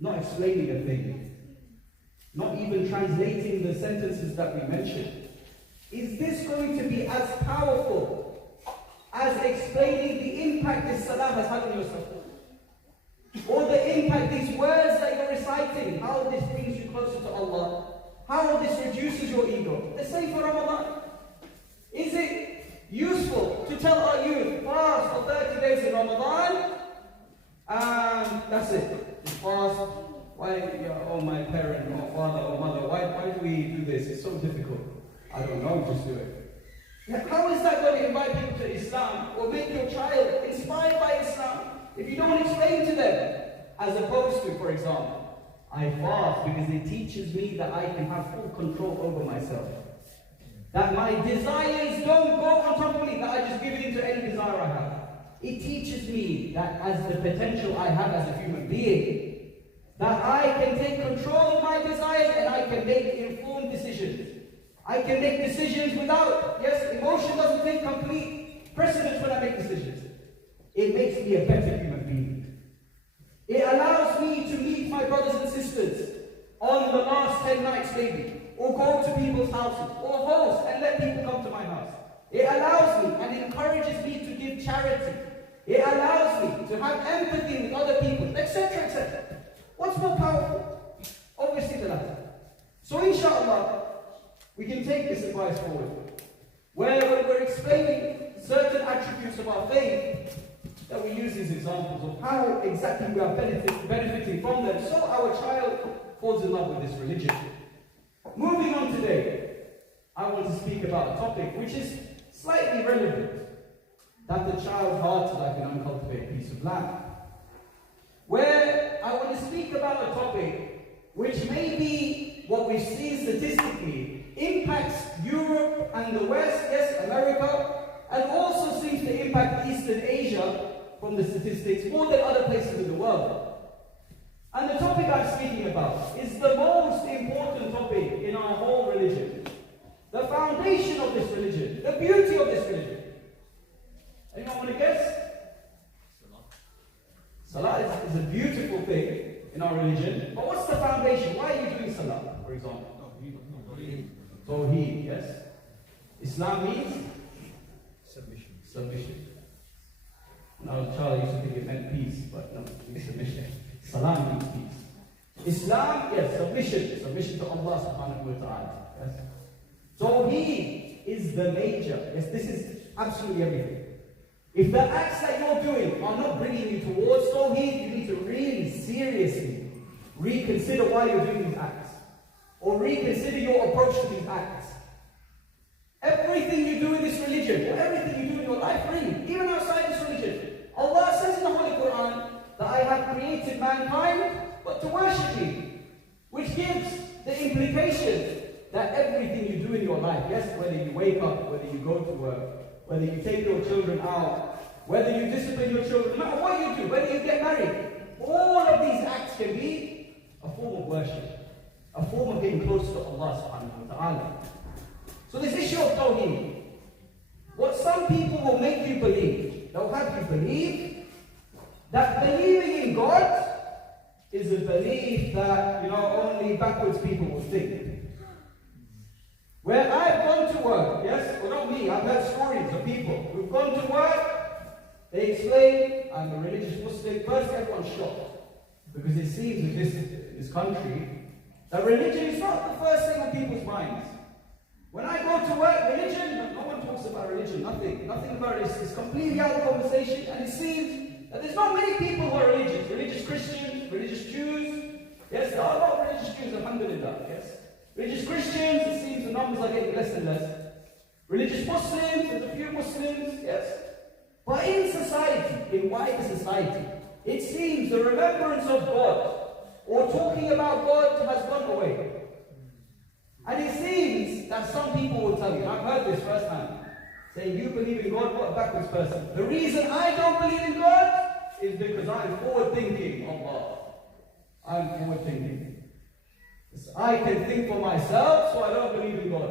not explaining a thing, not even translating the sentences that we mentioned, is this going to be as powerful as explaining the impact this Salah has had on yourself? Or the impact these words that you're reciting, how this brings you closer to Allah, how this reduces your ego? The same for Ramadan. Is it useful to tell our youth, fast for 30 days in Ramadan, and that's it? Just fast. Why, oh my parent, or father, or mother, why do we do this? It's so difficult. I don't know, just do it. How is that going to invite people to Islam, or make your child inspired by Islam, if you don't explain to them? As opposed to, for example, I fast because it teaches me that I can have full control over myself. That my desires don't go on top of me, that I just give in to any desire I have. It teaches me that as the potential I have as a human being, that I can take control of my desires and I can make informed decisions. I can make decisions without, yes, emotion doesn't take complete precedence when I make decisions. It makes me a better human being. It allows me to meet my brothers and sisters on the last 10 nights maybe, or go to people's houses, or host and let people come to my house. It allows me and encourages me to give charity. It allows me to have empathy with other people, etc., etc. What's more powerful? Obviously the latter. So inshallah, we can take this advice forward. Where when we're explaining certain attributes of our faith, that we use these examples of how exactly we are benefiting from them, so our child falls in love with this religion. Moving on today, I want to speak about a topic which is slightly relevant, that the child's heart is like an uncultivated piece of land. Where I want to speak about a topic which may be what we've seen statistically impacts Europe and the West, yes, America, and also seems to impact Eastern Asia from the statistics more than other places in the world. And the topic I'm speaking about is the most important topic in our whole religion. The foundation of this religion, the beauty of this religion. Anyone want to guess? Salah is a beautiful thing in our religion, but what's the foundation? Why are you doing Salah, for example? Tawheed, yes? Islam means? Submission. Now, Charlie used to think it meant peace, but no, it means submission. Salam means peace. Islam, yes, submission. Submission to Allah subhanahu wa ta'ala. Yes? Tawheed is the major. Yes, this is absolutely everything. If the acts that you're doing are not bringing you towards Tawheed, you need to really seriously reconsider why you're doing these acts. Or reconsider your approach to these acts. Everything you do in this religion, or everything you do in your life, really, even outside this religion, Allah says in the Holy Quran that I have created mankind but to worship me, which gives the implication that everything you do in your life, yes, whether you wake up, whether you go to work, whether you take your children out, whether you discipline your children, no matter what you do, whether you get married, all of these acts can be a form of worship, a form of getting close to Allah subhanahu wa ta'ala. So this issue of Tawheed, what some people will make you believe, they'll have you believe that believing in God is a belief that, only backwards people will think. Where I've gone to work, yes, well not me, I've heard stories of people who've gone to work, they explain, I'm a religious Muslim. First everyone's shocked, because it seems in this country, that religion is not the first thing on people's minds. When I go to work, religion, no one talks about religion, nothing about it. It's completely out of conversation, and it seems that there's not many people who are religious. Religious Christians, religious Jews. Yes, there are a lot of religious Jews, alhamdulillah, yes. Religious Christians, it seems the numbers are getting less and less. Religious Muslims, there's a few Muslims, yes. But in society, in wider society, it seems the remembrance of God, or talking about God, has gone away. And it seems that some people will tell you, and I've heard this firsthand, saying, you believe in God, what a backwards person. The reason I don't believe in God is because I'm forward-thinking, Allah. I'm forward-thinking. I can think for myself, so I don't believe in God.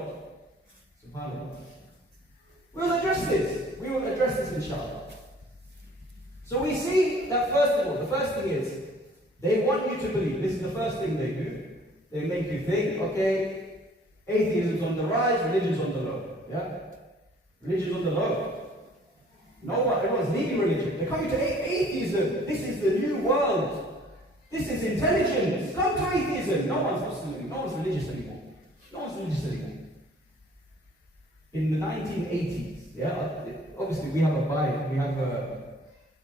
SubhanAllah. We'll address this. We will address this inshallah. So we see that first of all, the first thing is, they want you to believe. This is the first thing they do. They make you think, okay, atheism's on the rise, religion's on the low. Yeah? Religion's on the low. No one, everyone's leaving religion. They're coming to atheism. This is the new world. This is intelligence. Come to atheism. No one's Muslim. No one's religious anymore. No one's religious anymore. In the 1980s, yeah, obviously we have a bias.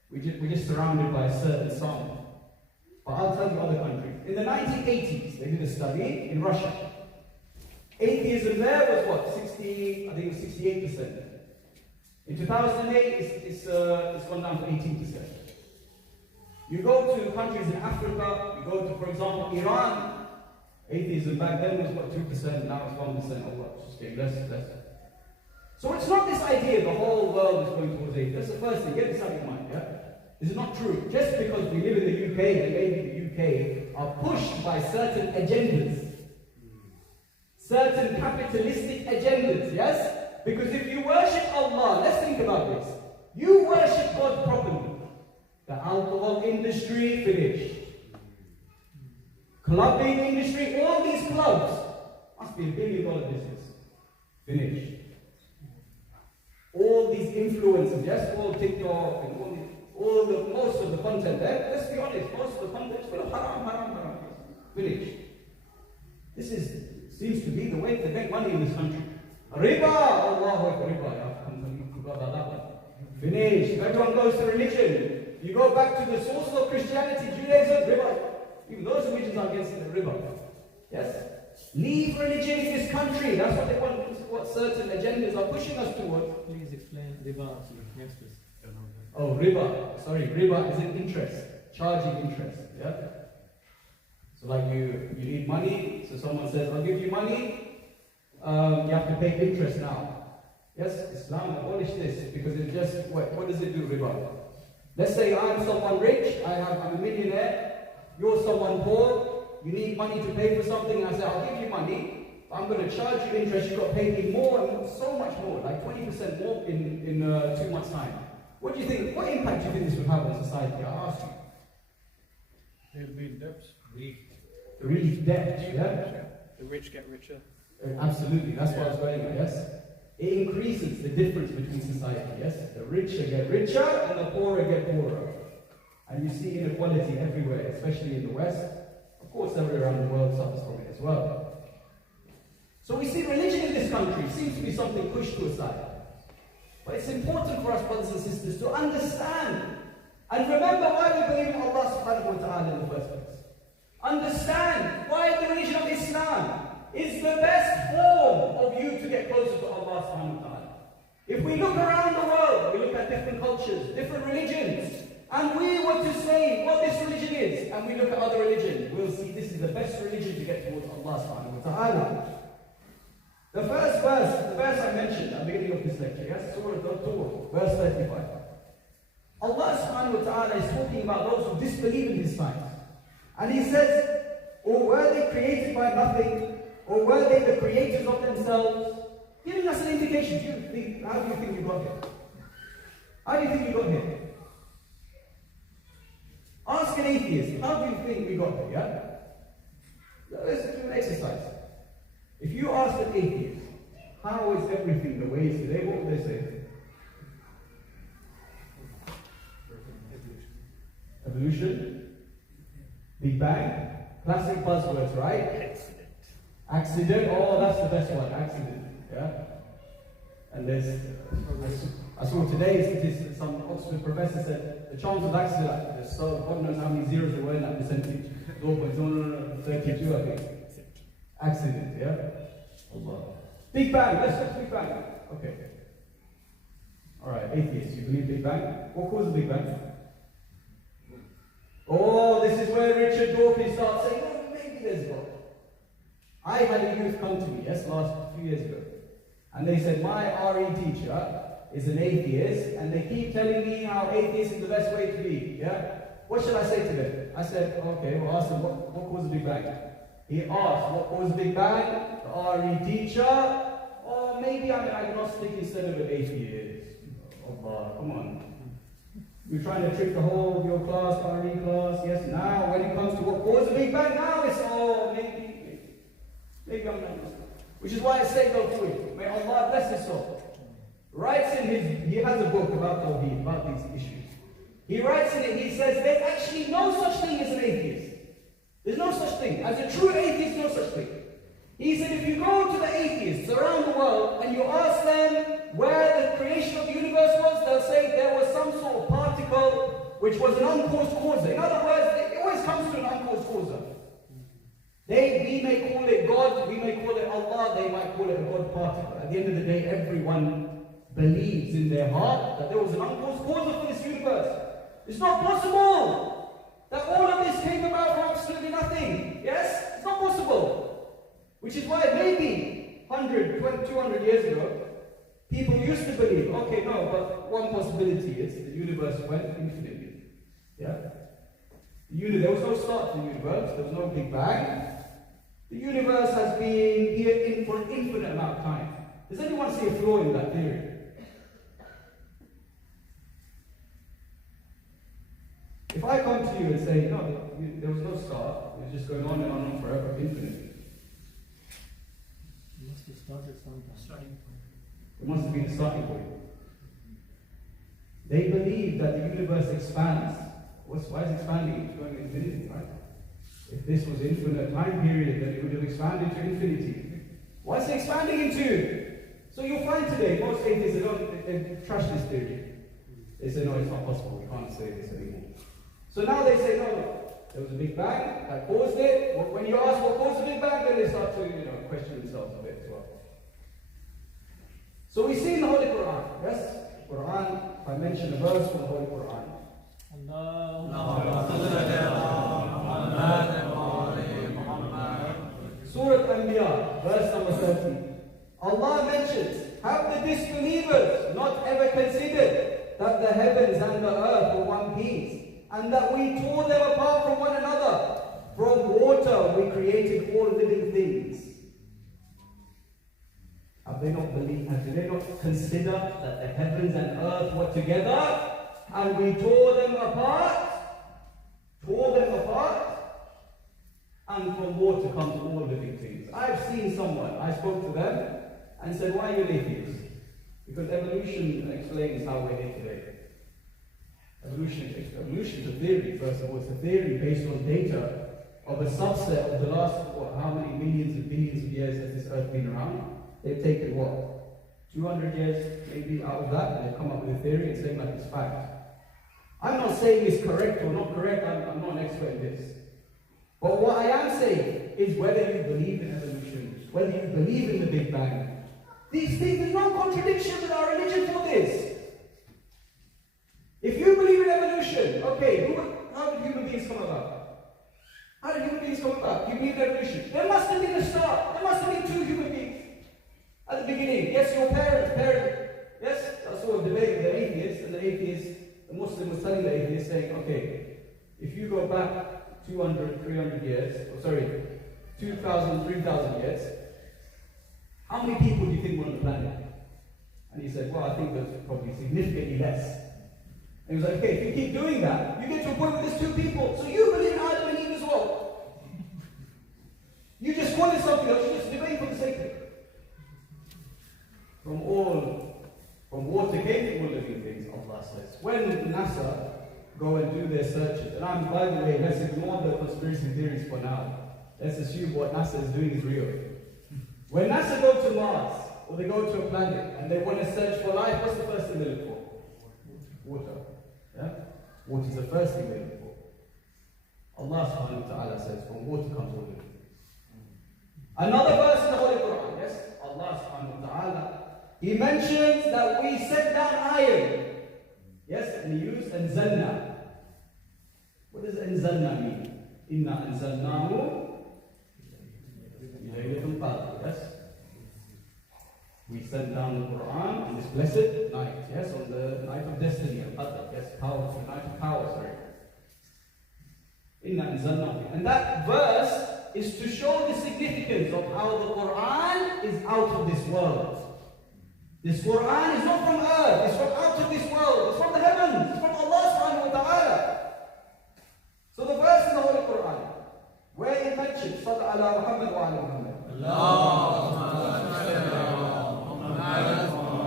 We're just surrounded by a certain song. But I'll tell you other countries. In the 1980s, they did a study in Russia. Atheism there was what? 60, I think it was 68%. In 2008, it's gone down to 18%. You go to countries in Africa, you go to, for example, Iran, atheism back then was what, 2%, now it's 1%, or what, just getting less. So it's not this idea the whole world is going towards atheism. That's the first thing, get this out of your mind, yeah? This is not true. Just because we live in the UK, and maybe the UK are pushed by certain agendas, certain capitalistic agendas, yes? Because if you worship Allah, let's think about this. You worship God properly. The alcohol industry, finished. Clubbing industry, all these clubs, must be $1 billion business. Finished. All these influencers, yes, all TikTok and most of the content there, let's be honest, most of the content is full of haram. Finished. This seems to be the way to make money in this country. Riba, Allahu Akbar, riba. Finished. Everyone goes to religion. You go back to the source of Christianity, Judaism, riba. Even those religions are against the riba. Yes? Leave religion in this country. That's what they want. This is what certain agendas are pushing us towards. Please explain riba. Next, please. Oh, riba. Sorry, riba is an interest. Charging interest. Yeah? So like you need money, so someone says, I'll give you money, you have to pay interest now. Yes, Islam abolished this because it just, what does it do, riba? Let's say I'm someone rich, I'm a millionaire, you're someone poor, you need money to pay for something, and I say, I'll give you money, but I'm going to charge you interest, you've got to pay me more and so much more, like 20% more in 2 months' time. What do you think, what impact do you think this would have on society? I ask you. There'll be debts. Really debt, yeah? The rich get richer. Absolutely, that's what I was going at, yes? It increases the difference between society, yes? The richer get richer and the poorer get poorer. And you see inequality everywhere, especially in the West. Of course, everywhere around the world suffers from it as well. So we see religion in this country seems to be something pushed to a side. But it's important for us, brothers and sisters, to understand and remember why we believe in Allah subhanahu wa ta'ala in the first place. Understand why the religion of Islam is the best form of you to get closer to Allah subhanahu wa ta'ala. If we look around the world, we look at different cultures, different religions, and we were to say what this religion is, and we look at other religions, we'll see this is the best religion to get towards Allah subhanahu wa ta'ala. The first verse, the verse I mentioned at the beginning of this lecture, yes, Surah Al-Tur, verse 35. Allah subhanahu wa ta'ala is talking about those who disbelieve in His signs. And He says, or were they created by nothing, or were they the creators of themselves? Giving us an indication. How do you think we got here? How do you think we got here? Ask an atheist, how do you think we got here? Yeah? Let's do an exercise. If you ask an atheist, how is everything the way it is today, what would they say? Evolution. Big Bang. Classic buzzwords, right? Accident. Oh, that's the best one. Accident. Yeah? And there's, I saw today statistics, some Oxford professor said the chance of accident, there's so, God knows how many zeros there were in that percentage. 0.32, I think. Accident, yeah? Allah. Big Bang, let's go to Big Bang. Okay. Alright, atheists, you believe Big Bang? What caused the Big Bang? Oh, this is where Richard Dawkins starts saying, oh, maybe there's God. I had a youth come to me, yes, last few years ago. And they said, my RE teacher is an atheist, and they keep telling me how atheist is the best way to be, yeah? What should I say to them? I said, okay, well, ask them, what caused the Big Bang? He asked, what caused the Big Bang? The RE teacher? Or maybe I'm an agnostic instead of an atheist. Allah, come on. You're trying to trick the whole of your class, RE class. Yes, now when it comes to what caused the Big Bang, now it's maybe I'm not. Which is why I say go through it. May Allah bless his soul. He has a book about Tawheed, about these issues. He writes in it, he says, there's actually no such thing as an atheist. There's no such thing. As a true atheist, no such thing. He said, if you go to the atheists around the world and you ask them where the creation of the universe was, they'll say there was some sort of particle which was an uncaused causa. In other words, it always comes to an uncaused causa. We may call it God, we may call it Allah, they might call it a God particle. At the end of the day, everyone believes in their heart that there was an uncaused causa for this universe. It's not possible. That all of this came about from absolutely nothing. Yes? It's not possible. Which is why maybe 100, 200 years ago, people used to believe, okay, no, but one possibility is the universe went infinitely. Yeah? There was no start to the universe, there was no Big Bang. The universe has been here for an infinite amount of time. Does anyone see a flaw in that theory? If I come to you and say, no, there was no start, it was just going on and on forever, infinitely. It must have started sometime. Starting point. It must have been a starting point. They believe that the universe expands. Why is expanding? It's going to infinity, right? If this was infinite time period, then it would have expanded to infinity. Why is it expanding into? So you'll find today, most atheists, they trash this theory. They say, no, it's not possible, we can't say this anymore. So now they say, no, there was a Big Bang, that caused it. When you ask what caused the Big Bang, then they start to, question themselves a bit as well. So we see in the Holy Quran, yes? Quran, if I mention a verse from the Holy Quran. Surah Al-Anbiya, verse number 30. Allah mentions, have the disbelievers not ever considered that the heavens and the earth were one piece, and that we tore them apart from one another? From water we created all living things. Have they not believed, do they not consider that the heavens and earth were together, and we tore them apart? Tore them apart? And from water comes all living things. I've seen someone, I spoke to them, and said, why are you an atheist? Because evolution explains how we're here today. Evolution is a theory, first of all. It's a theory based on data of a subset of the last, how many millions and billions of years has this earth been around? They've taken 200 years maybe out of that, and they've come up with a theory and saying like it's fact. I'm not saying it's correct or not correct, I'm not an expert in this. But what I am saying is whether you believe in evolution, whether you believe in the Big Bang, these things, there's no contradiction with our religion for this. If you believe in evolution, okay, how did human beings come about? How did human beings come about? You believe in evolution. There must have been a start. There must have been two human beings at the beginning. Yes, your parents. Yes, that's all debate with the atheists, and the Muslim was telling the atheist, saying, okay, if you go back 200, 300 years, 2,000, 3,000 years, how many people do you think were on the planet? And he said, well, I think there's probably significantly less. And he was like, okay, if you keep doing that, you get to a point where there's two people. So you believe in Adam and Eve as well. You just call it something else, you just debate for the sake of it. From water came all living things, Allah says. When NASA go and do their searches, and by the way, let's ignore the conspiracy theories for now. Let's assume what NASA is doing is real. When NASA go to Mars, or they go to a planet, and they want to search for life, what's the first thing they look for? Water. Yeah? Water is the first thing they look for. Allah subhanahu wa ta'ala says, from water comes all living. Another verse in the Holy Quran, yes? Allah subhanahu wa ta'ala, He mentions that we set down iron. Yes, and he used anzalna. What does anzalna mean? Inna anzalnahu ilaylatul qadr. Yes? We sent down the Quran on this blessed night. Yes, on the night of destiny, al-qadr. Yes, power, the night of power, sorry. Inna anzalnahu. And that verse is to show the significance of how the Quran is out of this world. This Quran is not from earth, it's from out of this world, it's from the heavens, it's from Allah subhanahu wa ta'ala. So the verse in the Holy Quran, where it mentions, Sallallahu ala Muhammad wa ala Muhammad. Allahumma salli ala Muhammad wa ala Muhammad.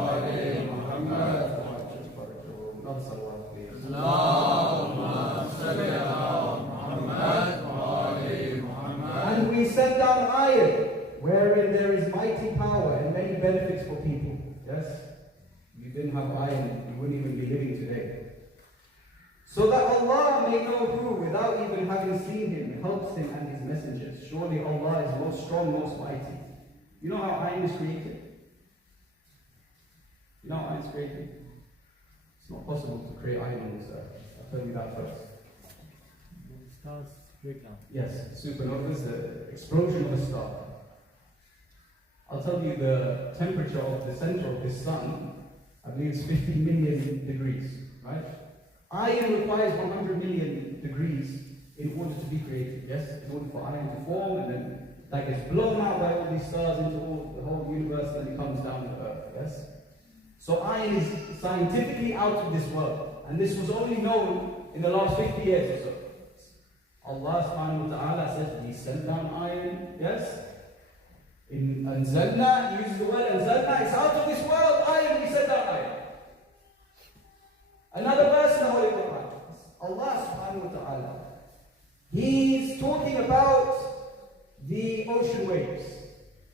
Allahumma salli ala Muhammad wa ala Muhammad. And we send down ayat, wherein there is mighty power and many benefits for people. Yes? If you didn't have iron, you wouldn't even be living today. So that Allah may know who, without even having seen him, helps him and his messengers. Surely Allah is most strong, most mighty. You know how iron is created? You know how iron is created? It's not possible to create iron on this earth. I'll tell you that first. stars breakdown. Yes, supernovas, the explosion of a star. I'll tell you the temperature of the center of the sun, I believe it's 50 million degrees, right? Iron requires 100 million degrees in order to be created, yes? In order for iron to form, and then that gets blown out by all these stars into the whole universe, and then it comes down to Earth, yes? So iron is scientifically out of this world, and this was only known in the last 50 years or so. Allah subhanahu wa ta'ala says, we sent down iron, yes? In Anzalna, he uses the word Anzalna, it's out of this world, iron, we sent down iron. Another verse in the Holy Quran, Allah subhanahu wa ta'ala, he's talking about the ocean waves.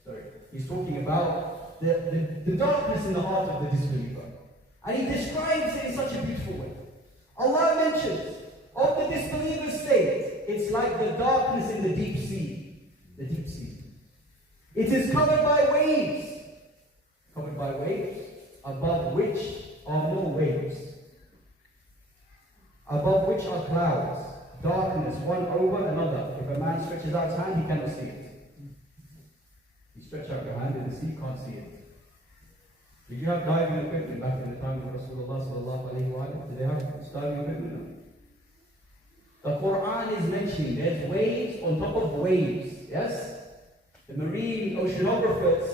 Sorry, he's talking about the darkness in the heart of the disbeliever. And he describes it in such a beautiful way. Allah mentions, of the disbeliever's state, it's like the darkness in the deep sea. The deep sea. It is covered by waves. Covered by waves, above which are more waves. Above which are clouds. Darkness, one over another. If a man stretches out his hand, he cannot see it. You stretch out your hand in the sea, you can't see it. Did you have diving equipment back in the time of Rasulullah sallallahu alayhi wa sallam? Did they have diving equipment? The Quran is mentioning there's waves on top of waves, yes? The marine oceanographers,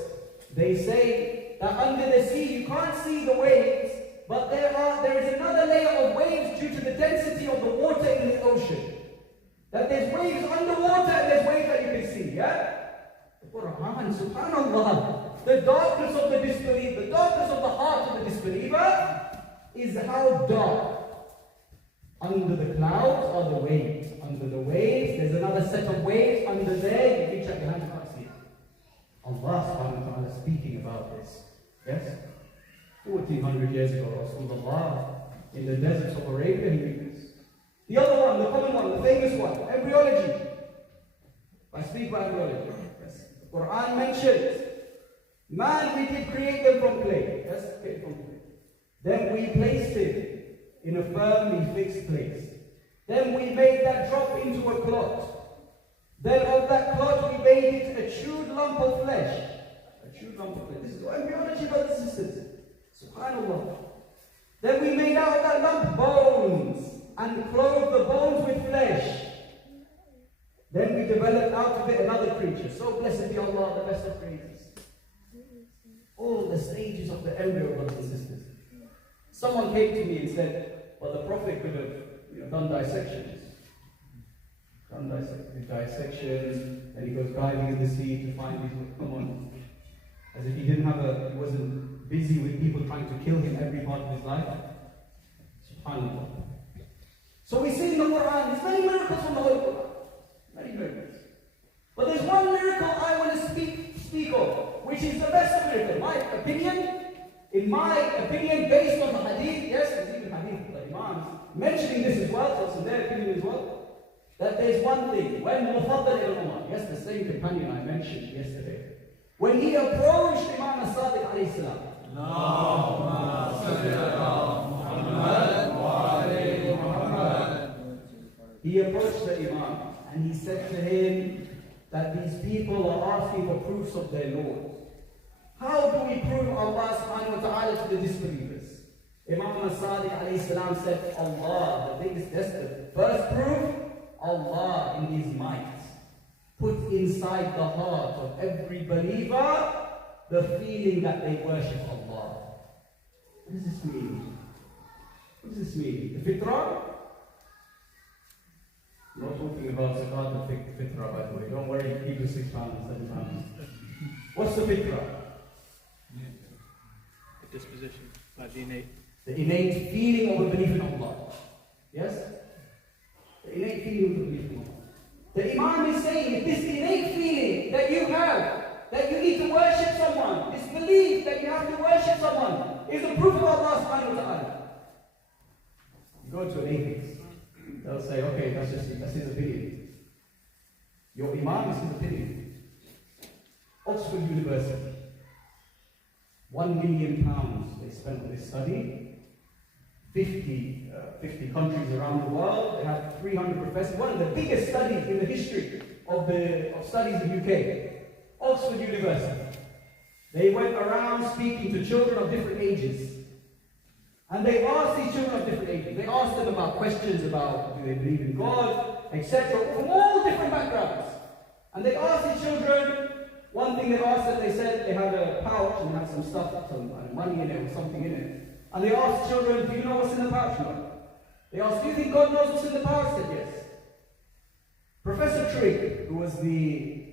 they say that under the sea you can't see the waves, but there is another layer of waves due to the density of the water in the ocean. That there's waves underwater and there's waves that you can see, yeah? The Quran, subhanAllah, the darkness of the disbeliever, the darkness of the heart of the disbeliever is how dark. Under the clouds are the waves. Under the waves, there's another set of waves. Under there, you reach out your hand, you can't see it. Allah subhanahu wa ta'ala speaking about this. Yes? 1400 years ago, Rasulullah, in the deserts of Arabia, he did this. The other one, the common one, the famous one, embryology. I speak about embryology. Yes. The Quran mentions, man, we did create them from clay. Yes, okay, from clay. Then we placed him in a firmly fixed place. Then we made that drop into a clot. Then of that clot we made it a chewed lump of flesh. A chewed lump of flesh. This is embryology, brothers and sisters. SubhanAllah. Then we made out of that lump bones and clothed the bones with flesh. Then we developed out of it another creature. So blessed be Allah, the best of creators. All the stages of the embryo, brothers and sisters. Someone came to me and said, well, the Prophet could have done dissections. Dissections, and he goes diving in the sea to find these. Come on. As if he wasn't busy with people trying to kill him every part of his life. SubhanAllah. So we see in the Quran, there's many miracles from the Holy Quran. Many miracles. But there's one miracle I want to speak of, which is the best of miracles. My opinion, in my opinion, based on the hadith, yes, there's even hadith, the Imams mentioning this as well, so it's in their opinion as well, that there's one thing, when Muhammad ibn Umar, yes, the same companion I mentioned yesterday, when he approached Imam as-Sadiq alayhi salam, he approached the Imam and he said to him that these people are asking for proofs of their Lord. How do we prove Allah subhanahu wa ta'ala to the disbelievers? Imam as-Sadiq alayhi salam said, Allah, the biggest test. First proof, Allah in His might put inside the heart of every believer the feeling that they worship Allah. What does this mean? What does this mean? The fitrah? I'm not talking about zakat and fitrah, by the way. Don't worry, keep the 6 pounds, 7 pounds. What's the fitrah? The disposition, like the innate. The innate feeling of a belief in Allah. Yes? The innate feeling of a belief in Allah. The Imam is saying, if this innate feeling that you have, that you need to worship someone, this belief that you have to worship someone, is a proof of Allah subhanahu wa ta'ala. You go to an atheist, they'll say, okay, that's his opinion. Your Imam is his opinion. Oxford University, £1 million they spent on this study. 50 countries around the world. They have 300 professors. One of the biggest studies in the history of studies in the UK, Oxford University. They went around speaking to children of different ages. And they asked these children of different ages, they asked them about questions about do they believe in God, etc., from all different backgrounds. And they asked these children, one thing they asked them, they said they had a pouch and had some stuff, some money in it or something in it. And they asked children, do you know what's in the pouch? No. They asked, do you think God knows what's in the pouch? They said yes. Professor Trigg, who was the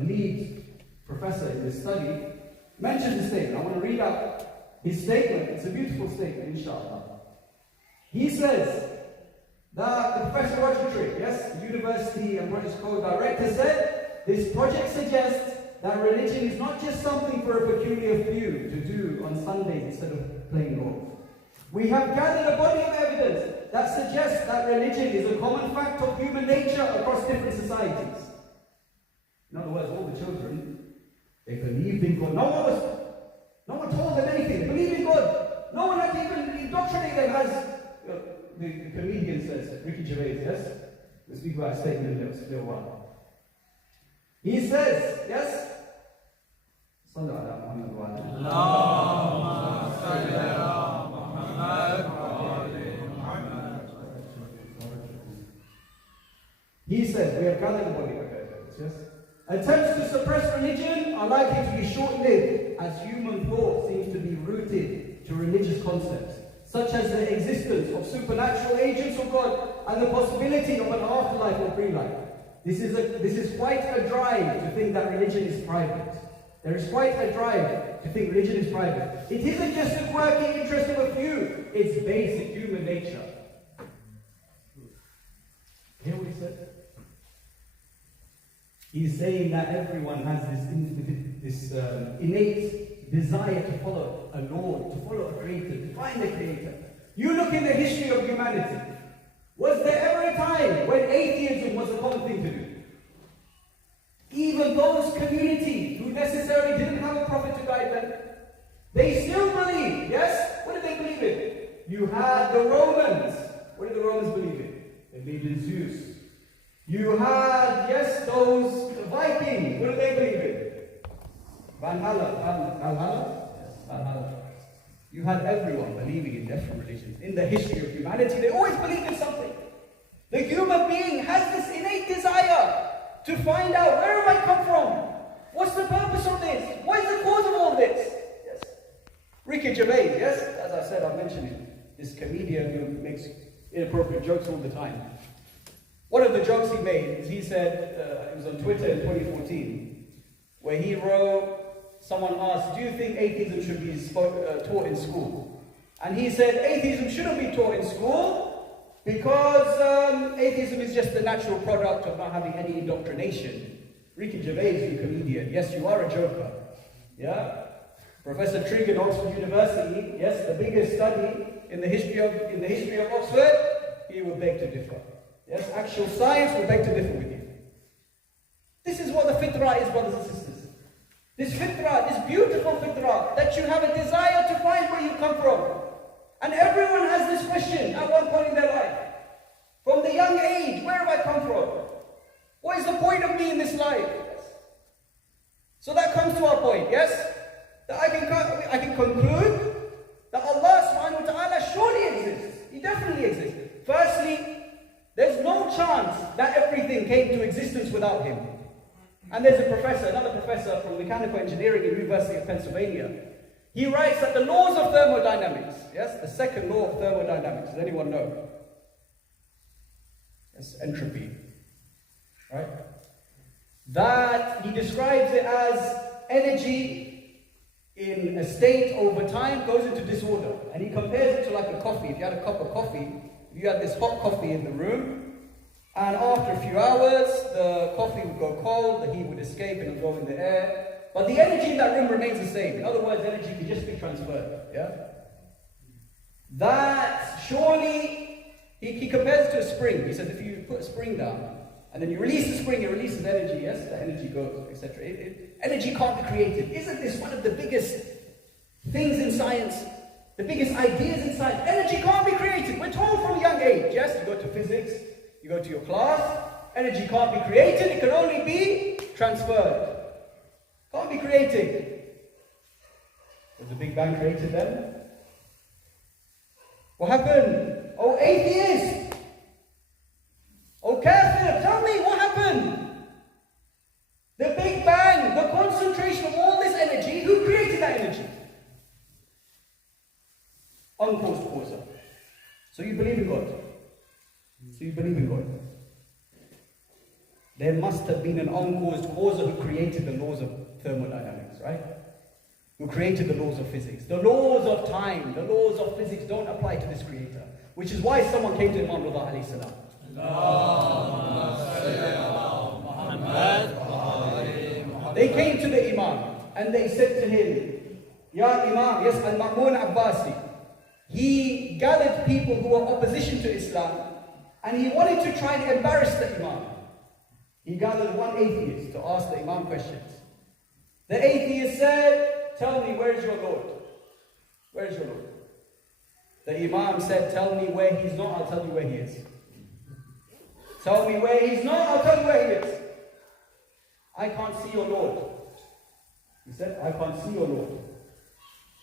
lead professor in this study, mentioned this statement. I want to read out his statement. It's a beautiful statement, inshallah. He says that the Professor Roger Trigg, yes, the University and Project co-director, said, this project suggests that religion is not just something for a peculiar few to do on Sundays instead of playing golf. We have gathered a body of evidence that suggests that religion is a common fact of human nature across different societies. In other words, all the children, they believed in God. No one told them anything. They believed in God. No one had to even indoctrinate them, as the comedian says, Ricky Gervais, yes? We'll speak about a statement in a little while. He says, yes? He says, we have gathered a body of evidence, yes? Attempts to suppress religion are likely to be short-lived, as human thought seems to be rooted to religious concepts, such as the existence of supernatural agents of God and the possibility of an afterlife or pre-life. This is quite a drive to think that religion is private. There is quite a drive to think religion is private. It isn't just a quirky interest of a few, it's basic human nature. Hear what he said? He's saying that everyone has this innate desire to follow a Lord, to follow a Creator, to find a Creator. You look in the history of humanity. Was there ever a time when atheism was a common thing to do? Even those communities who necessarily didn't have a prophet to guide them, they still believed, yes? What did they believe in? You had the Romans. What did the Romans believe in? They believed in Zeus. You had, yes, those Vikings. What did they believe in? Valhalla? Valhalla. You had everyone believing in different religions. In the history of humanity, they always believed in something. The human being has this innate desire to find out, where have I come from? What's the purpose of this? What is the cause of all this? Yes. Ricky Gervais, yes, as I said, I've mentioned him. This comedian who makes inappropriate jokes all the time. One of the jokes he made is he said, it was on Twitter in 2014, where he wrote, someone asked, do you think atheism should be taught in school? And he said, atheism shouldn't be taught in school because atheism is just the natural product of not having any indoctrination. Ricky Gervais, you comedian, yes, you are a joker. Yeah? Professor Trigg in Oxford University, yes, the biggest study in the history of Oxford, he would beg to differ. Yes, actual science will beg to differ with you. This is what the fitrah is, brothers and sisters. This fitrah, this beautiful fitrah, that you have a desire to find where you come from. And everyone has this question at one point in their life. From the young age, where have I come from? What is the point of me in this life? So that comes to our point, yes? That I can conclude that Allah subhanahu wa ta'ala surely exists. He definitely exists. Firstly, there's no chance that everything came to existence without him. And there's another professor from mechanical engineering at the University of Pennsylvania. He writes that the laws of thermodynamics, yes, the second law of thermodynamics, does anyone know? Yes, entropy, right? That he describes it as energy in a state over time goes into disorder. And he compares it to like a coffee. If you had a cup of coffee, you had this hot coffee in the room, and after a few hours, the coffee would go cold, the heat would escape and it would go in the air. But the energy in that room remains the same. In other words, energy can just be transferred. Yeah? That surely, he compares it to a spring. He says if you put a spring down, and then you release the spring, it releases energy, yes? The energy goes, etc. Energy can't be created. Isn't this one of the biggest things in science? The biggest ideas in science. Energy can't be created. We're told from a young age. Yes, you go to physics, you go to your class. Energy can't be created. It can only be transferred. Can't be created. Was the Big Bang created then? What happened? Oh, atheist! Oh, kafir, tell me what happened? The Big Bang, the concentration of all this energy, who created that energy? Uncaused causa. So you believe in God? So you believe in God? There must have been an uncaused causa who created the laws of thermodynamics, right? Who created the laws of physics. The laws of time, the laws of physics don't apply to this creator. Which is why someone came to Imam Rida alayhi salam. They came to the Imam and they said to him, Ya Imam, yes, Al-Ma'mun Abbasi. He gathered people who were opposition to Islam and he wanted to try and embarrass the Imam. He gathered one atheist to ask the Imam questions. The atheist said, tell me, where is your Lord? Where is your Lord? The Imam said, tell me where he's not, I'll tell you where he is. Tell me where he's not, I'll tell you where he is. I can't see your Lord. He said, I can't see your Lord.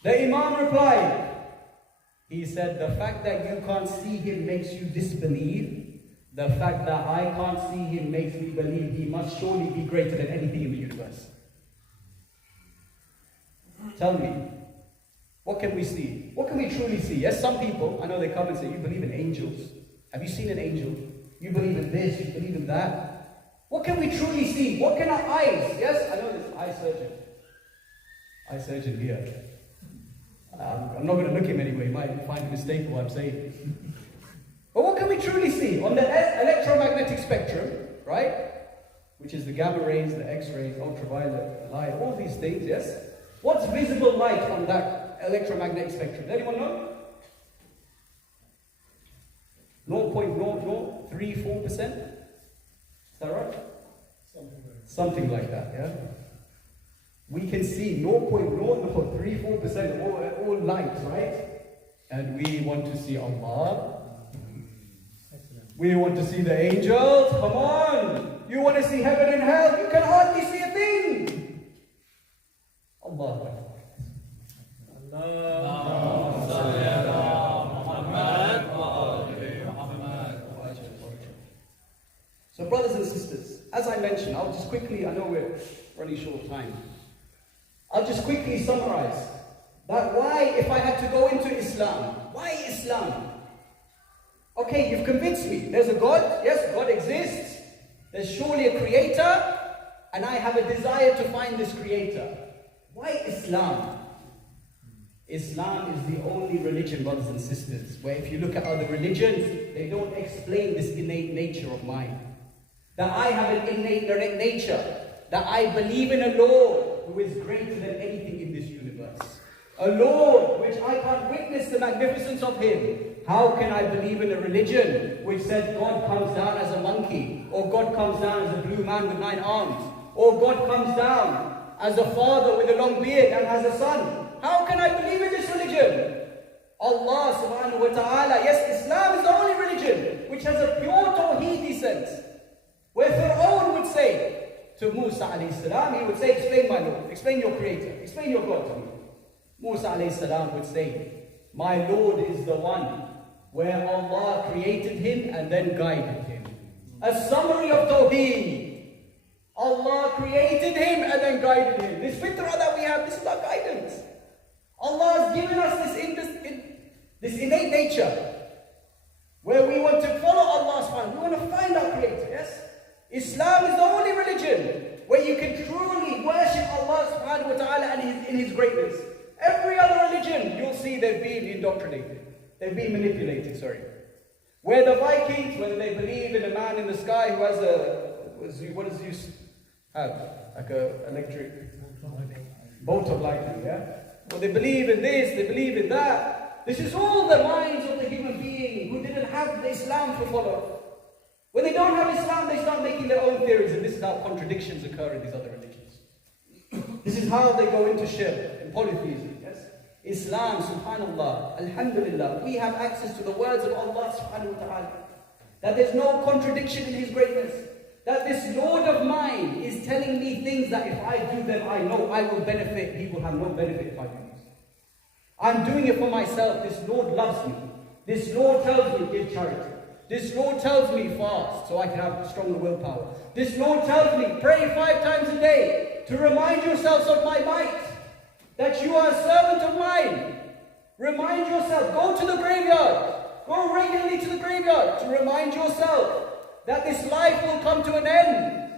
The Imam replied, he said, the fact that you can't see him makes you disbelieve. The fact that I can't see him makes me believe he must surely be greater than anything in the universe. Tell me, what can we see? What can we truly see? Yes, some people, I know they come and say, you believe in angels. Have you seen an angel? You believe in this, you believe in that. What can we truly see? What can our eyes? Yes, I know this eye surgeon. Eye surgeon here. I'm not going to look him anyway, he might find a mistake in what I'm saying. But what can we truly see? On the electromagnetic spectrum, right? Which is the gamma rays, the X-rays, ultraviolet light, all these things, yes? What's visible light on that electromagnetic spectrum? Does anyone know? 0.0034%? Is that right? Something like that, yeah? We can see 0.0034% of all light, right? And we want to see Allah. We want to see the angels. Come on! You want to see heaven and hell? You can hardly see a thing! Allah. So brothers and sisters, as I mentioned, I'll just quickly, I know we're running short of time. I'll just quickly summarize that why, if I had to go into Islam, why Islam? Okay, you've convinced me. There's a God. Yes, God exists. There's surely a creator. And I have a desire to find this creator. Why Islam? Islam is the only religion, brothers and sisters, where if you look at other religions, they don't explain this innate nature of mine. That I have an innate nature. That I believe in a Lord who is greater than anything in this universe. A Lord which I can't witness the magnificence of Him. How can I believe in a religion which said God comes down as a monkey, or God comes down as a blue man with 9 arms, or God comes down as a father with a long beard and has a son? How can I believe in this religion? Allah subhanahu wa ta'ala, yes, Islam is the only religion which has a pure Tawheedi sense. Where Fir'aun would say to Musa alayhi salam, he would say, explain my Lord, explain your creator, explain your God to me. Musa alayhi salam would say, my Lord is the one where Allah created him and then guided him. A summary of Tawheed. Allah created him and then guided him. This fitrah that we have, this is our guidance. Allah has given us this innate nature where we want to follow Allah subhanahu. We want to find our creator, yes? Islam is the only religion where you can truly worship Allah subhanahu wa ta'ala and in His greatness. Every other religion, you'll see they've been indoctrinated. They've been manipulated, sorry. Where the Vikings, whether they believe in a man in the sky who has what does Zeus have? Like an electric bolt of lightning, yeah? Well, they believe in this, they believe in that. This is all the minds of the human being who didn't have the Islam to follow. When they don't have Islam, they start making their own theories, and this is how contradictions occur in these other religions. This is how they go into shirk and polytheism, yes? Islam, subhanallah, alhamdulillah, we have access to the words of Allah subhanahu wa ta'ala. That there's no contradiction in His greatness. That this Lord of mine is telling me things that if I do them, I know I will benefit. He will have no benefit if I do this. I'm doing it for myself. This Lord loves me. This Lord tells me give charity. This Lord tells me fast so I can have stronger willpower. This Lord tells me pray 5 times a day to remind yourselves of my might. That you are a servant of mine. Remind yourself. Go to the graveyard. Go regularly to the graveyard to remind yourself that this life will come to an end.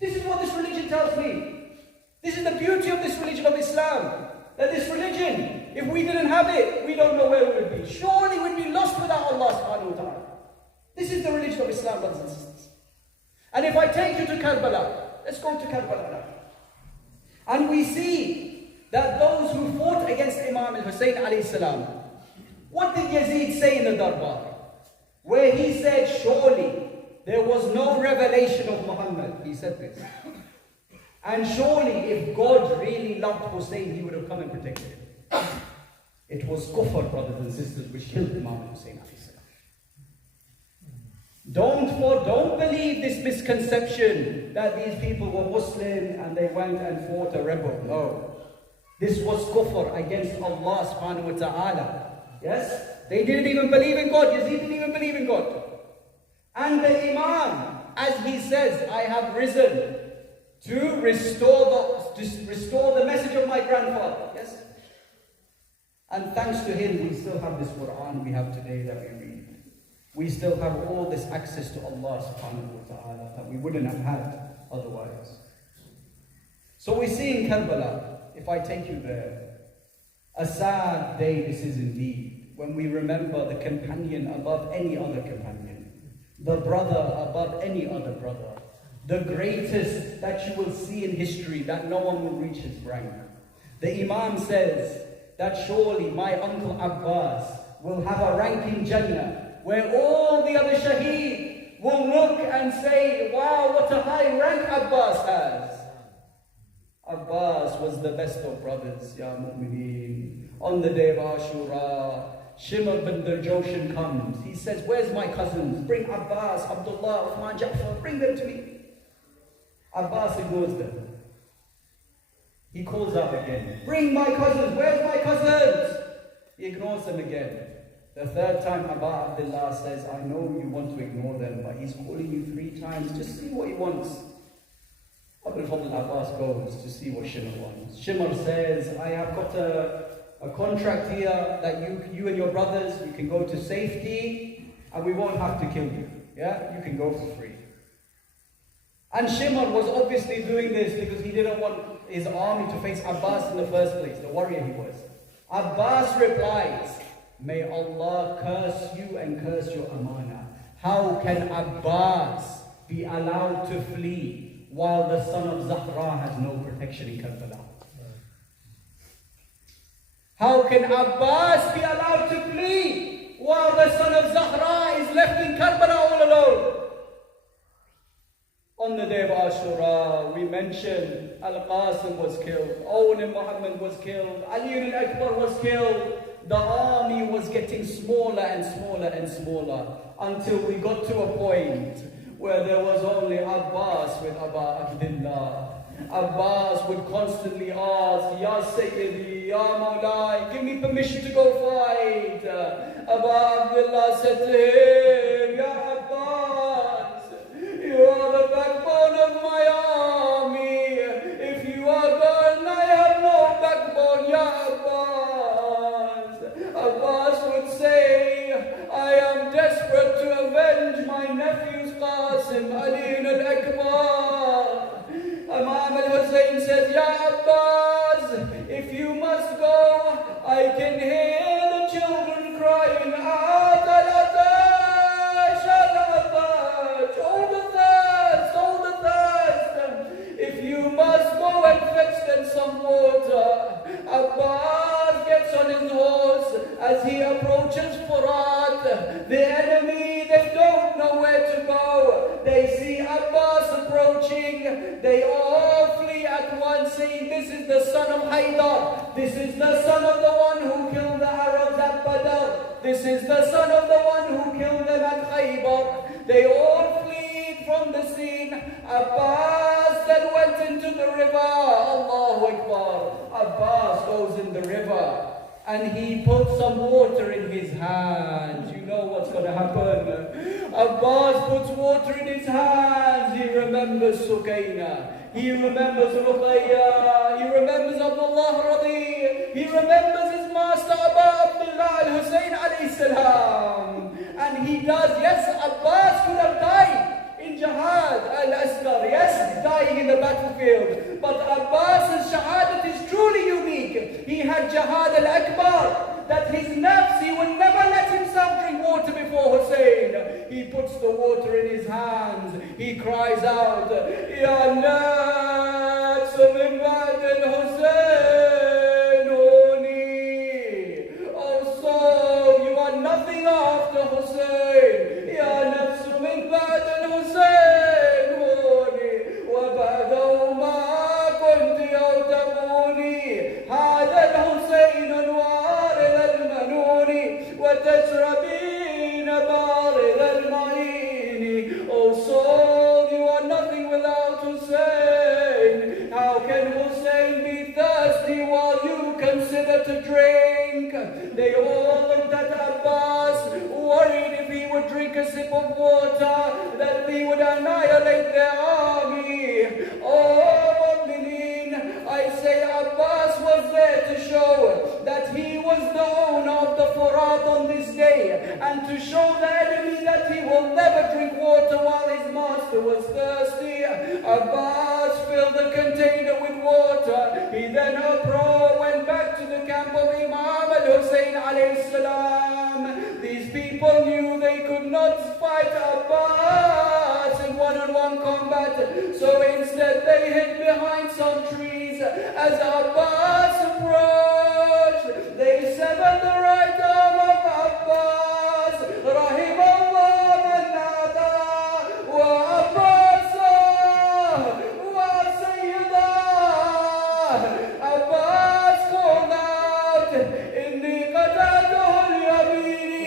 This is what this religion tells me. This is the beauty of this religion of Islam. That this religion, if we didn't have it, we don't know where we would be. Surely we'd be lost without Allah subhanahu wa ta'ala. This is the religion of Islam, brothers and sisters. And if I take you to Karbala, let's go to Karbala now. And we see that those who fought against Imam al-Hussein alayhi salam, what did Yazid say in the Darbar? Where he said, surely there was no revelation of Muhammad. He said this. And surely if God really loved Hussein, he would have come and protected him. It was kufr, brothers and sisters, which killed Imam al-Hussein alayhi salam. Don't believe this misconception that these people were Muslim and they went and fought a rebel. No. This was kufr against Allah subhanahu wa ta'ala. Yes? They didn't even believe in God. Yazid didn't even believe in God. And the Imam, as he says, I have risen to restore the message of my grandfather. Yes? And thanks to him, we still have this Quran we have today that we read. We still have all this access to Allah subhanahu wa ta'ala that we wouldn't have had otherwise. So we see in Karbala, if I take you there, a sad day this is indeed, when we remember the companion above any other companion, the brother above any other brother, the greatest that you will see in history, that no one will reach his rank. The Imam says that surely my uncle Abbas will have a rank in Jannah, where all the other shaheed will look and say, wow, what a high rank Abbas has. Abbas was the best of brothers, Ya Mu'mineen. On the day of Ashura, Shimr bin Darjoshan comes. He says, where's my cousins? Bring Abbas, Abdullah, Uthman, Ja'far, bring them to me. Abbas ignores them. He calls out again, bring my cousins, where's my cousins? He ignores them again. The third time Abu Abdullah says, I know you want to ignore them, but he's calling you 3 times, just see what he wants. Abu al-Fadl Abbas goes to see what Shimr wants. Shimr says, I have got a contract here that you and your brothers, you can go to safety and we won't have to kill you. Yeah, you can go for free. And Shimr was obviously doing this because he didn't want his army to face Abbas in the first place, the warrior he was. Abbas replies, may Allah curse you and curse your amana. How can Abbas be allowed to flee while the son of Zahra has no protection in Karbala? How can Abbas be allowed to flee while the son of Zahra is left in Karbala all alone? On the day of Ashura, we mentioned Al-Qasim was killed, Owen and Muhammad was killed, Ali al-Akbar was killed. The army was getting smaller and smaller and smaller until we got to a point where there was only Abbas with Abu Abdullah. Abbas would constantly ask, Ya Sayyidi, Ya Mawlai, give me permission to go fight. Abu Abdullah said to him, Ya Abbas, you are the backbone of my army. If you are gone, I have no backbone, Ya Abbas. Abbas would say, I am desperate to avenge my nephew's Qasim, Ali al-Akbar. Imam al-Hussein says, Ya Abbas, if you must go, I can hear the children crying out, Al-Atash, Al-Atash, hold the thirst, hold the thirst. If you must go and fetch them some water. Abbas gets on his horse as he approaches Furat. The enemy, they don't know where to go. They see Abbas approaching. They all flee at once saying, this is the son of Haydar. This is the son of the one who killed the Arabs at Badr. This is the son of the one who killed them at Khaybar. They all fled from the scene. Abbas then went into the river. Allahu Akbar. Abbas goes in the river and he puts some water in his hands. You know what's going to happen. Abbas puts water in his hands. He remembers Sukaina. He remembers Ruqayya. He remembers Abdullah Radi. He remembers his master Abu Abdullah al-Hussein alayhi salam. And he does, yes, Abbas could have died in Jihad al-Asghar, yes, dying in the battlefield. But Abbas's shahadat is truly unique. He had Jihad al-Akbar, that his nafs, he would never let himself drink water before Hussein. He puts the water in his hands. He cries out, Ya nafs min ba'd al-Hussein uni. Oh soul, you are nothing after Hussein. Ya nafs min ba'd al-Hussein uni. Wa ba'dahu ma kunti aw tabuni. Hada al-Hussein al-warid al-manuni. Wa tashrabina barid al-ma'ini. Oh soul, you are nothing without Hussein. How can Hussein be thirsty while you consider to drink? They all looked at Abbas, worried if he would drink a sip of water, that he would annihilate their army. Oh, Mu'mineen, I say Abbas was there to show that he was the owner of the Furat on this day, and to show the enemy that he will never drink water while his master was thirsty. Abbas filled the container with water. He then went back to the camp of Imam al-Hussein alayhi salam. These people knew they could not fight Abbas in one-on-one combat, so instead they hid behind some trees. As Abbas approached, they severed the right arm of Abbas. Rahim Allah man nada wa Abbasa wa Sayyida. Abbas called out, Inni qata'tuhu al-yamini,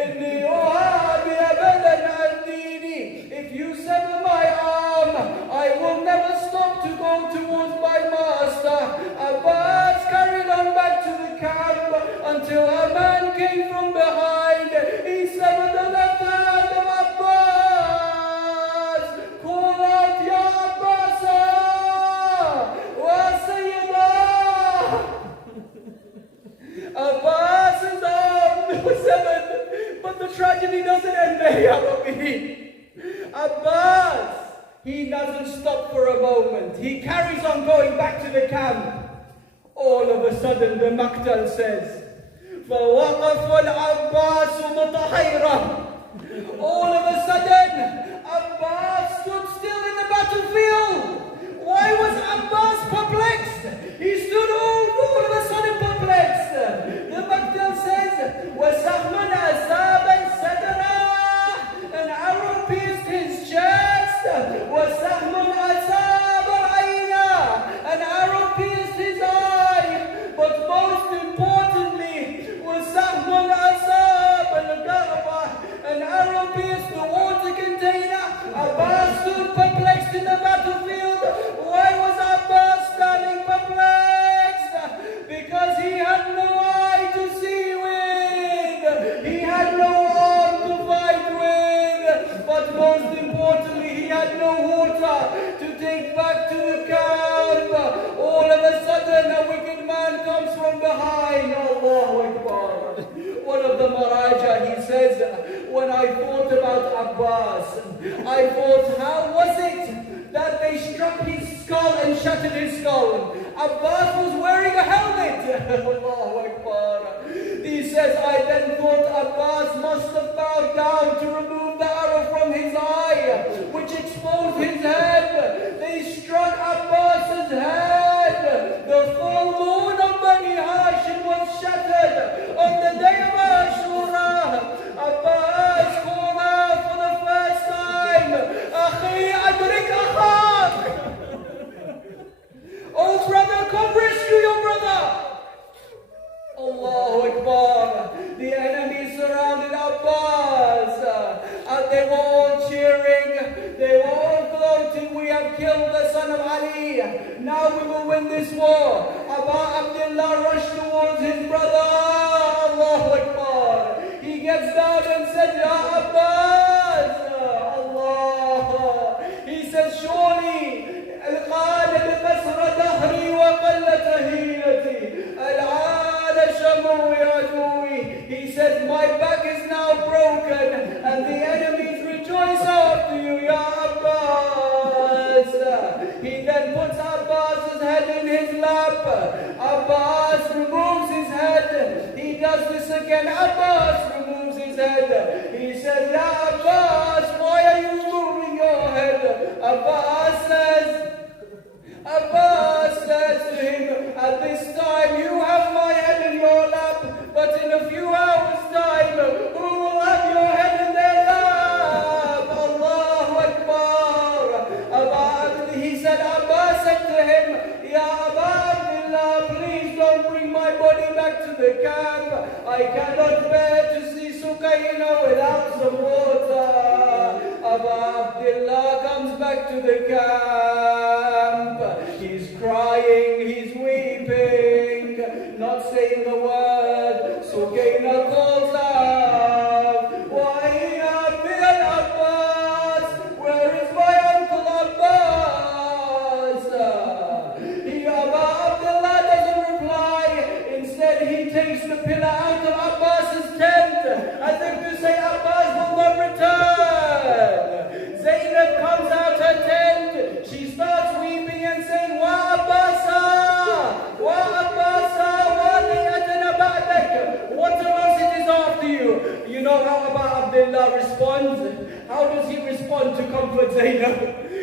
inni uhabi abadan al-dini. If you sever my arm, I will never stop to go towards my master. Abbas carried on back to the camp until a man came from behind. He severed the left hand of Abbas. Call out, Ya Abbasa wa Sayyida. Abbas's arm was severed, but the tragedy doesn't end there, Ya Rabbi. Abbas, he doesn't stop for a moment. He carries on going back to the camp. All of a sudden, the Maqtal says, فَوَقَفَ الْعَبَّاسُ مُتَحَيْرًا. All of a sudden, Abbas stood still in the battlefield. Why was Abbas perplexed? He stood all of a sudden perplexed. The Maqtal says, وَسَحْمٌ أَسَابًا سَدْرًا. An arrow pierced his chest. وَسَحْمٌ أَسَابَ عَيْنًا. An arrow pierced his eye. But most importantly, وَسَحْمٌ أَسَابَ الْغَرْبَ. An arrow pierced the water container. Abbas stood perplexed in the battlefield. Why was Abbas standing perplexed? Because he had no eye to see with. He had no arm to fight with. But most importantly, he had no water to take back to the camp. All of a sudden, a wicked man comes from behind. Allahu Akbar. One of the Maraja, he says, when I thought about Abbas, I thought, how was it that they struck his skull and shattered his skull? Abbas was wearing a helmet. Allahu Akbar. He says, I then thought Abbas must have bowed down to remove the arrow from his eye, which exposed his head. They struck Abbas's head. The full moon of Bani Hashim was shattered on the day of Ashura. Abbas called out for the first time, Akhi adrik akhak. Oh, Now we will win this war. Abu Abdullah rushed towards his brother. Allahu Akbar. He gets down and said, Ya Abbas. Allah. He says, surely القال بقصر دهري وقلة هيلتي العال شمو عدوي. He says, my back is now broken and the enemies rejoice after you, Ya Abbas. He then puts Abbas's head in his lap. Abbas removes his head. He does this again. Abbas removes his head. He says, Ya Abbas, why are you moving your head? Abbas says to him, at this time you have my head in your lap, but in a few hours' time, who will have your head in their lap? Allahu Akbar. He said, Abbas said to him, Ya Abu Abdullah, please don't bring my body back to the camp. I cannot bear to see Sukaina without some water. Abu Abdullah comes back to the camp. He's crying, he's weeping, not saying a word. Sukaina calls out, why Abi al-Abbas? Where is my uncle Abbas? Abu Abdullah doesn't reply. Instead, he takes the pillar out of Abbas's tent, as if to say Abbas will not return. Zainab comes out her tent. She starts weeping and saying, Wa Abbasa! Wa Abbasa! Wa liyatana ba'dak! What atrocity is after you? You know how Abu Abdullah responds? How does he respond to comfort Zainab?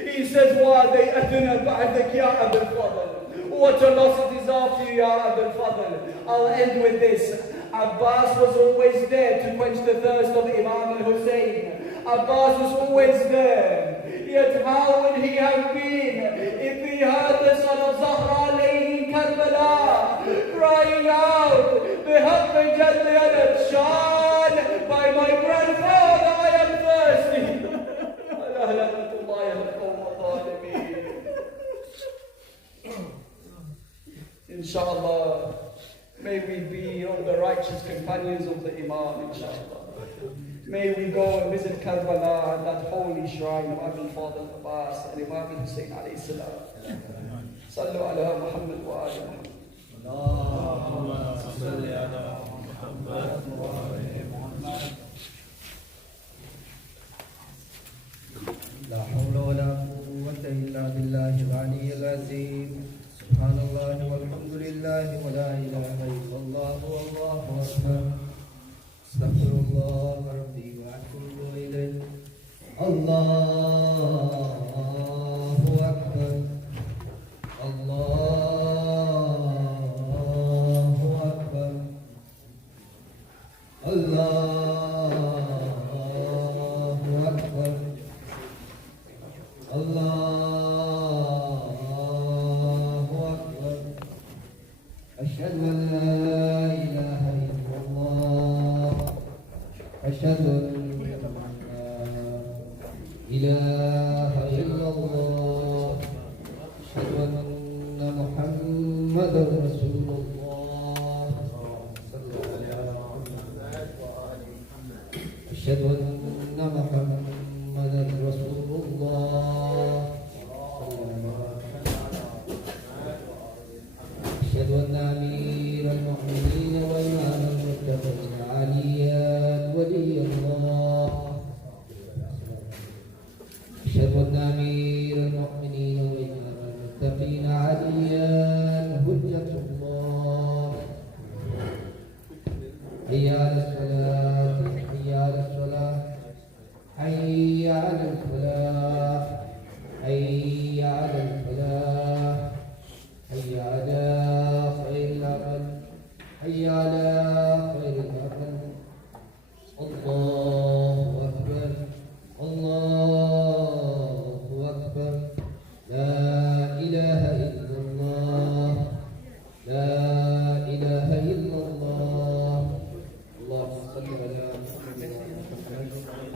He says, Wa liyatana ba'dak ya Abul Fadl. What atrocity is after you, ya Abul Fadl? I'll end with this. Abbas was always there to quench the thirst of Imam al-Hussein. Abbas was always there. Yet how would he have been if he heard the son of Zahra laying in Karbala crying out, Bihaq Jalli al-Shan, by my grandfather I am thirsty. Inshallah, may we be on the righteous companions of the Imam, inshallah. May we go and visit Karbala and that holy shrine of Abul Fadl Abbas and Imam Hussein alayhi salam. Sallu ala Muhammad wa ali Muhammad. Allahumma salli ala Muhammad wa ali Muhammad. لا حول ولا قوة إلا بالله العلي العظيم. سبحان الله والحمد لله ولا إله إلا الله والله أكبر. استغفر الله ربي وأتوب إليه. الله أكبر. الله أكبر. الله أكبر. الله أكبر. أشهد أن لا إله إلا الله. أشهد أن لا إله إلا الله. أشهد أن محمدا رسول الله. صلى الله عليه وسلم. أشهد أن محمدا رسول الله. أشهد أن أمير المؤمنين وإمام المتقين عليا ولي الله. أشهد أن أمير المؤمنين وإمام المتقين عليا حجة الله. حي على الصلاة. حي على الصلاة. حي على الفلاح. حي على الفلاح. حي على خير العمل. حي على خير العمل. الله أكبر. الله أكبر. لا إله إلا الله. لا إله إلا الله. اللهم صل على محمد.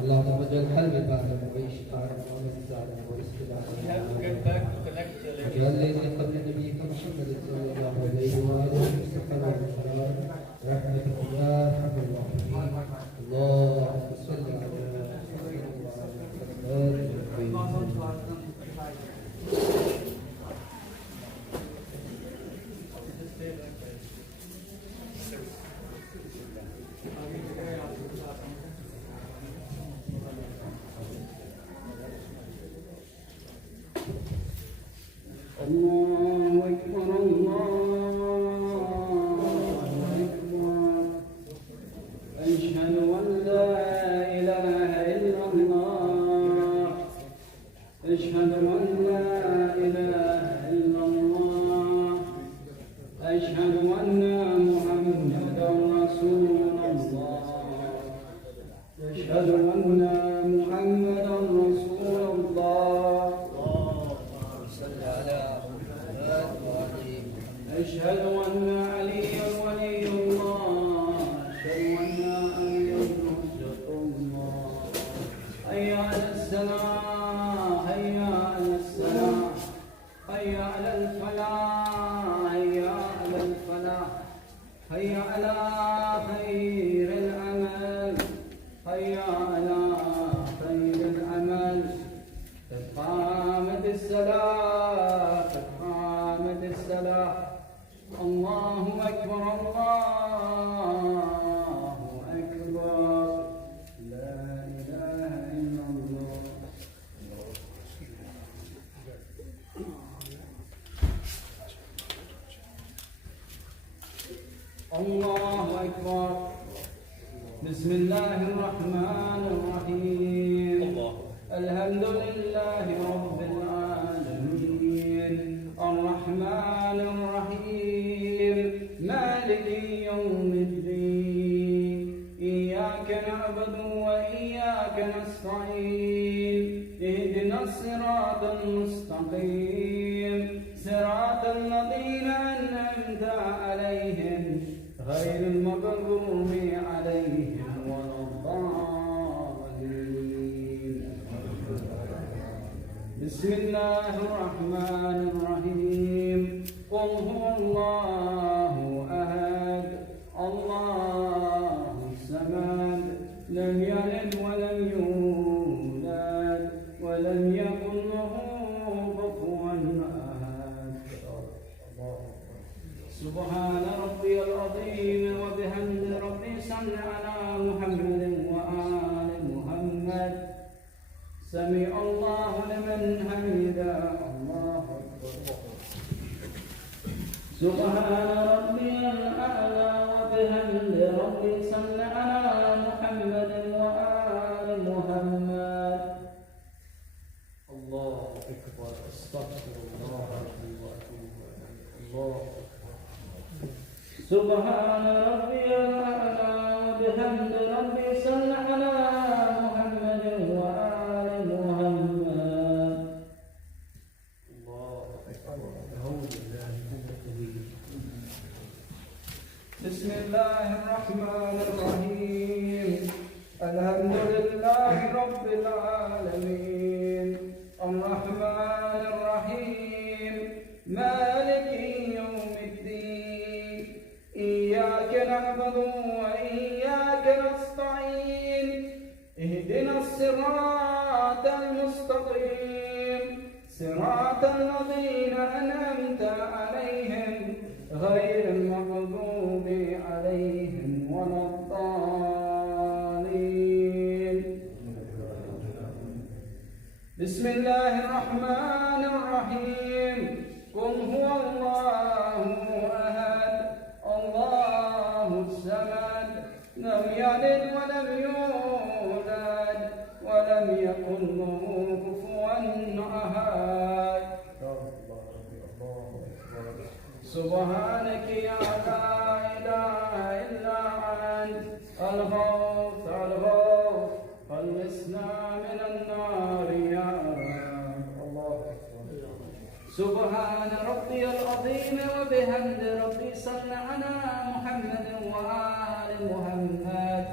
اللهم اجعل قلبي بعد وعيش بعد ومن زاد ورزق بعد. واجعل لي قبل الله أكبر الله أكبر أشهد أن لا إله إلا الله أشهد أن لا إله إلا الله أشهد أن محمدا رسول الله أشهد أن محمدا رسول الله أشهد أن عليا ولي الله أشهد أن عليا حجة الله حي على الصلاة حي على الصلاة حي على الفلاح حي على الفلاح حي على خير العمل حي على خير العمل قد قامت الصلاة قد قامت الصلاة الله أكبر الله أكبر لا إله إلا الله الله أكبر بسم الله الرحمن الرحيم الحمد لله رب العالمين الرحمن الرحيم مالك يوم الدين إياك نعبد وإياك نستعين اهدنا الصراط المستقيم صراط الذين أنعمت عليهم غير المغضوب عليهم ولا الضالين بسم الله الرحمن الرحيم قل هو الله أحد الله الصمد لم يلد ولم يولد ولم يكن له كفوا أحد سبحان ربي العظيم وبحمد ربي صل على محمد وآل محمد سمع الله لمن حمده الله أكبر سبحان ربي الأعلى وبحمد ربي صل على محمد وآل محمد الله أكبر استغفر الله ربي وأتوب إليه الله سبحان ربي الأعلى وبحمد ربي صل على محمد وآل محمد الله أكبر بسم الله الرحمن الرحيم الحمد لله رب العالمين الرحمن الرحيم مالك يوم الدين إياك نعبد وإياك نستعين اهدنا الصراط المستقيم صراط الذين أنعمت عليهم غير المغضوب عليهم ولا الضالين بسم الله الرحمن الرحيم قل هو الله أحد الله الصمد لم يلد ولم يولد ولم يكن له كفوا أحد سبحانك يا لا إله إلا أنت الغوث الغوث خلصنا من النار يا الله سبحان ربي العظيم وبحمد ربي صل على محمد وآل محمد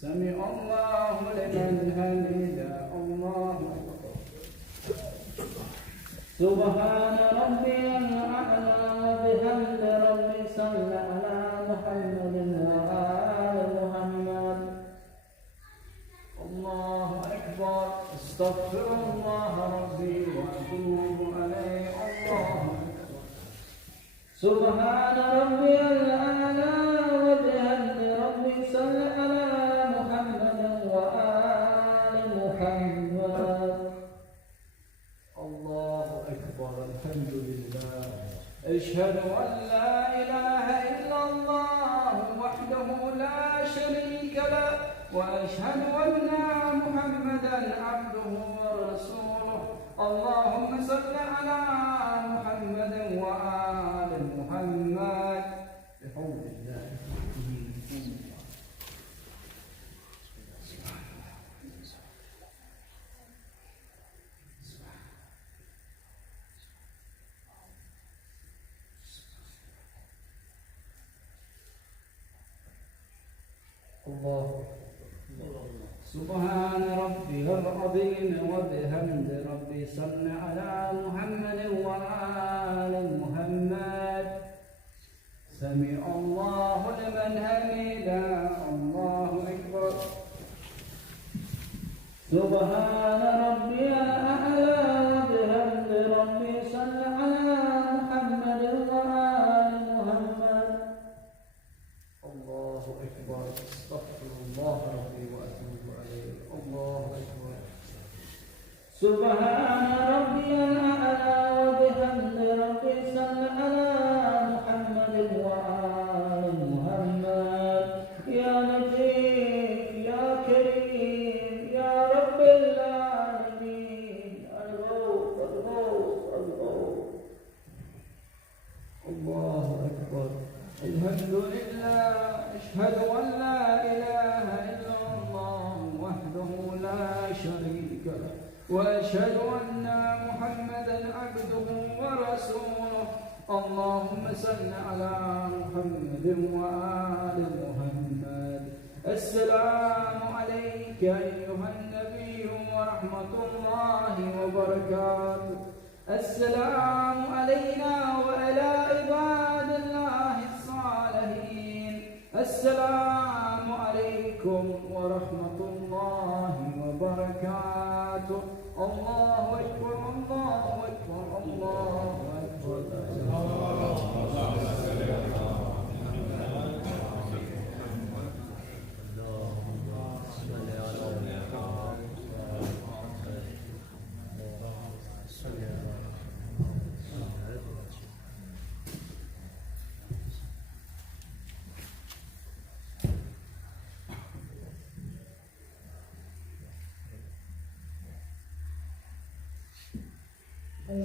سمع الله لمن حمده الله سبحان ربي الأعلى وبحمد ربي صل على محمد وآل محمد الله أكبر استغفر الله ربي وأتوب عليه الله أكبر سبحان ربي الأعلى وبحمد ربي صل على محمد وآل محمد. الله أكبر. الحمد لله. أشهد أن لا إله إلا الله وحده لا شريك له وأشهد أن محمدا عبده ورسوله. اللهم صل على محمد وآل محمد بحول الله. الله. سبحان ربي العظيم وبحمد ربي صل على محمد وآل محمد. سمع الله لمن حمده. الله أكبر. سبحان ربي الأعلى وبحمد ربي صل على محمد وآل محمد. الله أكبر. استغفر الله ربي وأتوب عليه. الله أكبر. سبحان ربي الأعلى وبحمد ربي صل على محمد وآل محمد. يا لطيف يا كريم يا رب العالمين. الغوث الغوث الغوث. الله أكبر. الحمد لله. أشهد أن لا إله إلا الله وحده لا شريك له وأشهد أن محمدا عبده ورسوله. اللهم صل على محمد وآل محمد. السلام عليك أيها النبي ورحمة الله وبركاته. السلام علينا وعلى عباد الله الصالحين. السلام عليكم ورحمة الله وبركاته. الله أكبر. الله أكبر. الله أكبر. In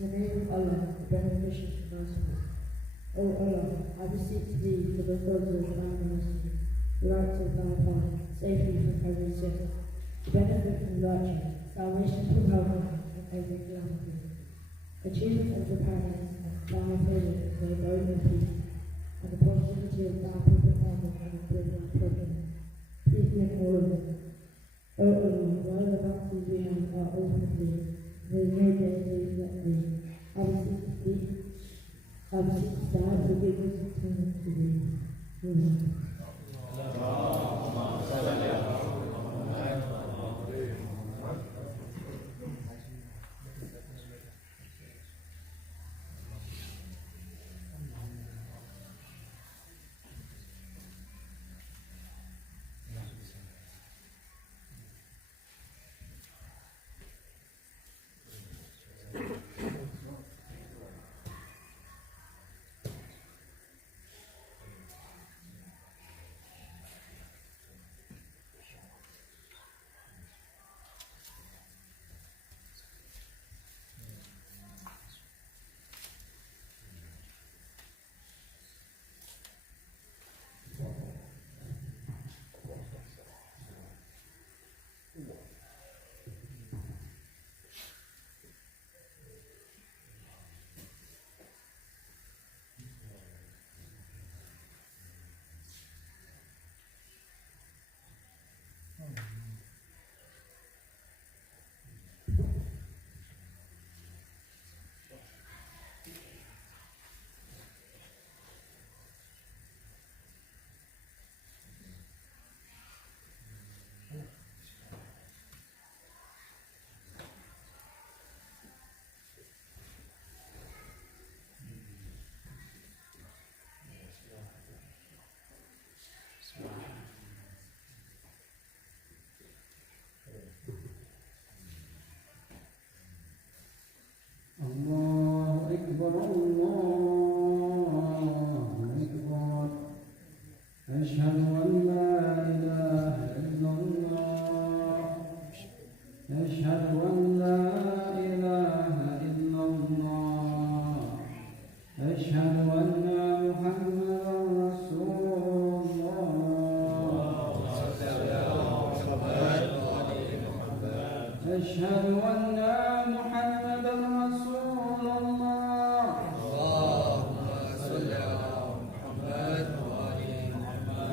the name of Allah, the beneficent and merciful. O Allah, I beseech Thee for the furtherance of Thy mercy, the rights of Thy path, safety from every sin, the benefit from virtue, salvation from hellfire, and every calamity. Achievement of the paradise and Thy favour is Thy going in peace, and the positivity of Thy Prophet Muhammad and the Thy Prophet. Peace be on all of them. O Allah, while the bounties we have are open to Thee, there is no danger except Thee. I beseech Thee, Thy forgiveness and turn to Thee. Amen. أكبر الله أكبر أشهد أن لا إله إلا الله أشهد أن لا إله إلا الله أشهد أن محمدا رسول الله أشهد أن محمدا رسول الله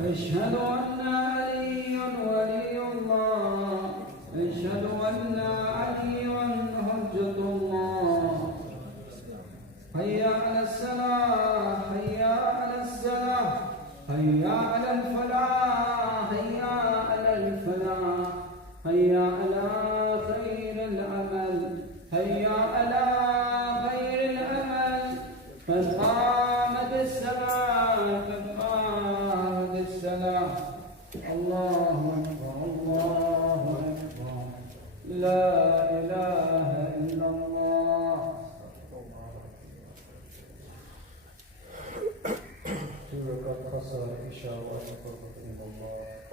أشهد أن عليا ولي الله أشهد أن عليا حجة الله حي على الصلاة حي على الصلاة حي على الفلاح حي على الفلاح حي على خير العمل حي على خير العمل قد قامت الصلاة قد قامت الصلاة الله أكبر الله أكبر لا إله إلا الله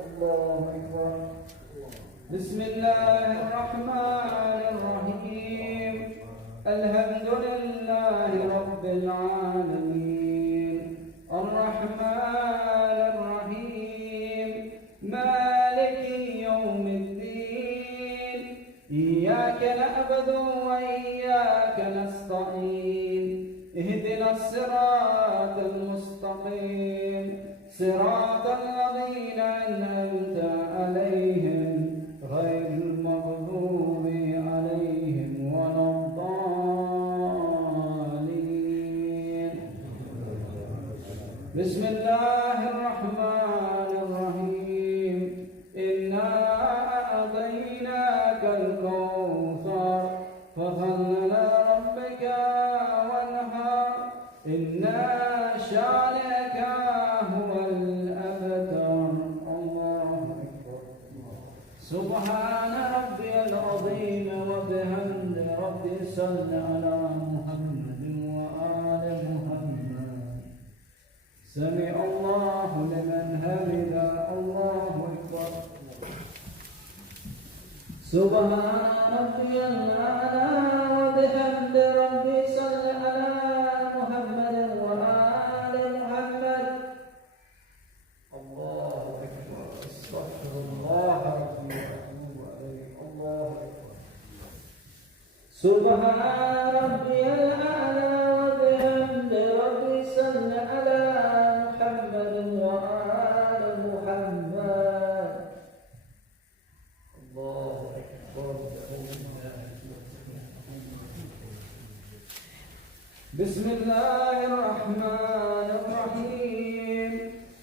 الله أكبر بسم الله الرحمن الرحيم الحمد لله رب العالمين الرحمن الرحيم مالك يوم الدين إياك نعبد وإياك نستعين اهدنا الصراط المستقيم صراط الذين أنعمت عليهم غير المغضوب عليهم ولا الضالين بسم الله الرحمن الرحيم إنا أعطيناك الكوثر فصل لربك وانحر إنا شانئك هو الأبتر الله أكبر سبحان ربي العظيم وبحمد ربي صل على محمد وآل محمد سمع الله لمن حمده الله أكبر سبحان ربي الأعلى وبحمد ربي صل على محمد وآل محمد الله أكبر استغفر الله ربي وأتوب إليه الله أكبر سبحان ربي الأعلى وبحمد ربي صل على محمد وآل محمد الله أكبر بسم الله الرحمن الرحيم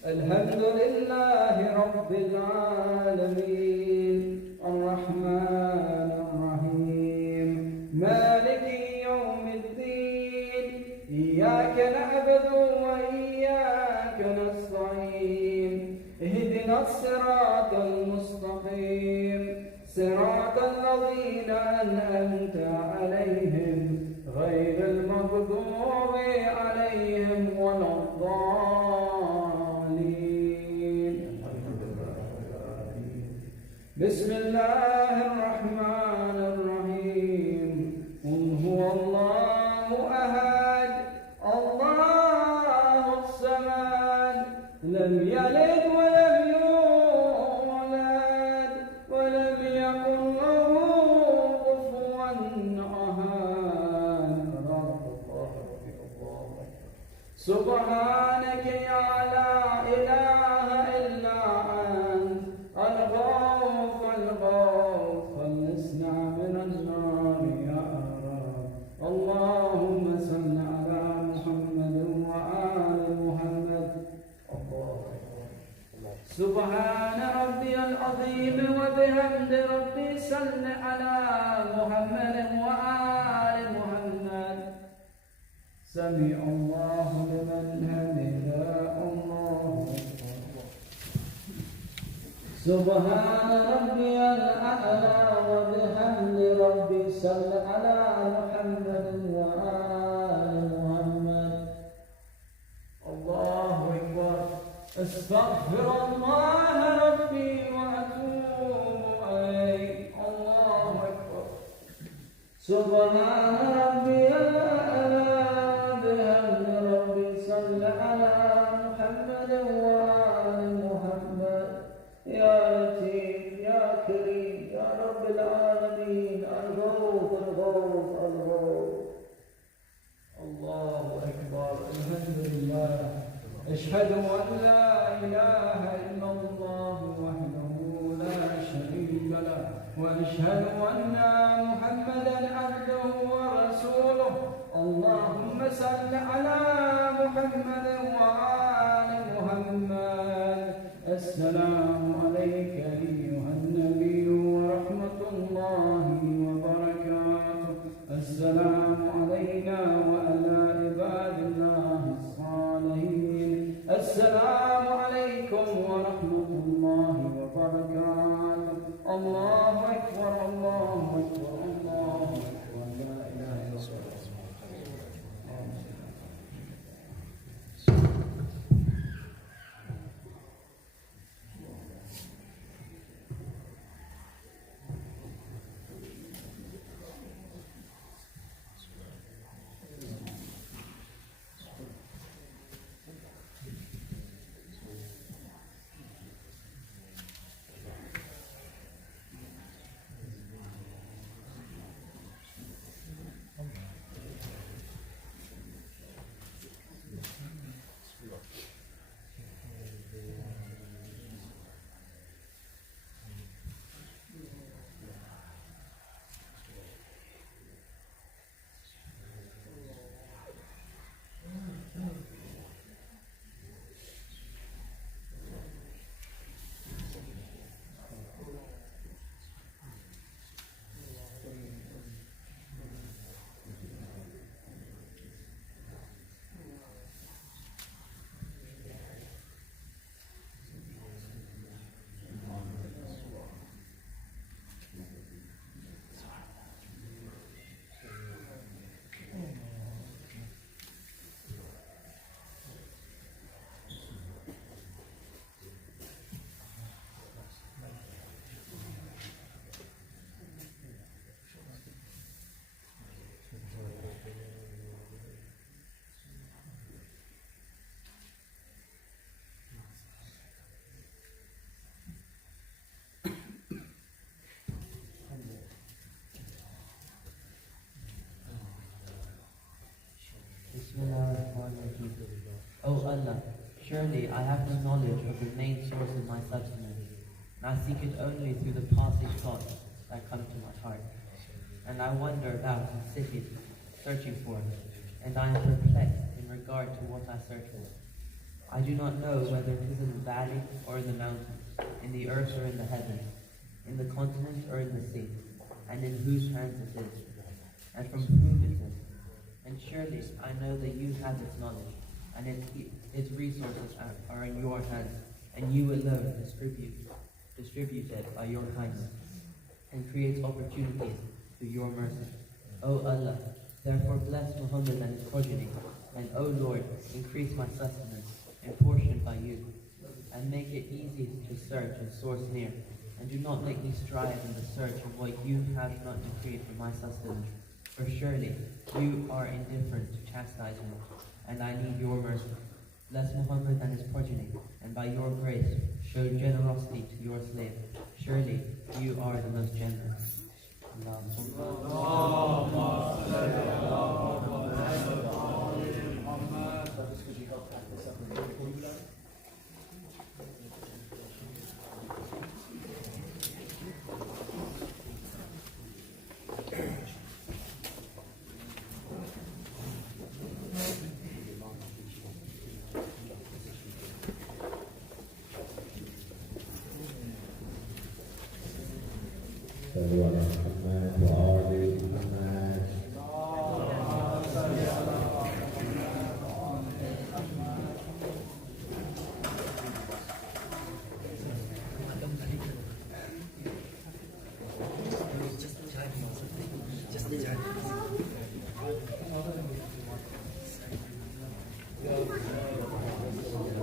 الحمد لله رب العالمين الرحمن الرحيم مالك يوم الدين إياك نعبد وإياك نستعين اهدنا الصراط المستقيم صراط الذين أنعمت عليهم غير المغضوب عليهم ولا الضالين بسم الله الرحمن الرحيم قل هو الله أحد الله الصمد لم يلد ولم يولد ولم يكن له كفوا أحد سبحانك يا لا إله إلا أنت الغوث الغوث خلصنا من النار يا رب اللهم صل على محمد وآل محمد سبحان ربي العظيم وبحمد ربي صل على محمد وآل محمد سمع الله لمن حمده الله سبحان ربي الأعلى وبحمد ربي صل على محمد وآل محمد أستغفر الله ربي وأتوب إليه. الله أكبر. سبحان ربي الأعلى بحمد ربي صل على محمد وآل محمد. يا لطيف يا كريم يا رب العالمين. الغوث الغوث الغوث. الله أكبر. الحمد لله. أشهد أن لا إله إلا الله وحده لا شريك له، وأشهد أن محمدا عبده ورسوله. اللهم صل على محمد وآل محمد. السلام عليك أيها النبي ورحمة الله وبركاته. السلام علينا وعلى عباد الله الصالحين. السلام عليكم ورحمة الله وبركاته. الله أكبر الله أكبر الله أكبر. لا إله إلا الله. O Allah, surely I have no knowledge of the main source of my sustenance, and I seek it only through the passing thoughts that come to my heart. And I wander about in cities, searching for it, and I am perplexed in regard to what I search for. I do not know whether it is in the valley or in the mountains, in the earth or in the heavens, in the continent or in the sea, and in whose hands it is, and from whom it is. And surely I know that you have its knowledge, and its resources are in your hands, and you alone distribute it by your kindness, and create opportunities through your mercy. O Allah, therefore bless Muhammad and his progeny, and O Lord, increase my sustenance, apportioned by you, and make it easy to search and source near, and do not make me strive in the search of what you have not decreed for my sustenance. For surely you are indifferent to chastise me, and I need your mercy. Bless Muhammad and his progeny, and by your grace show generosity to your slave. Surely you are the most generous. صلوا على محمد وآل محمد.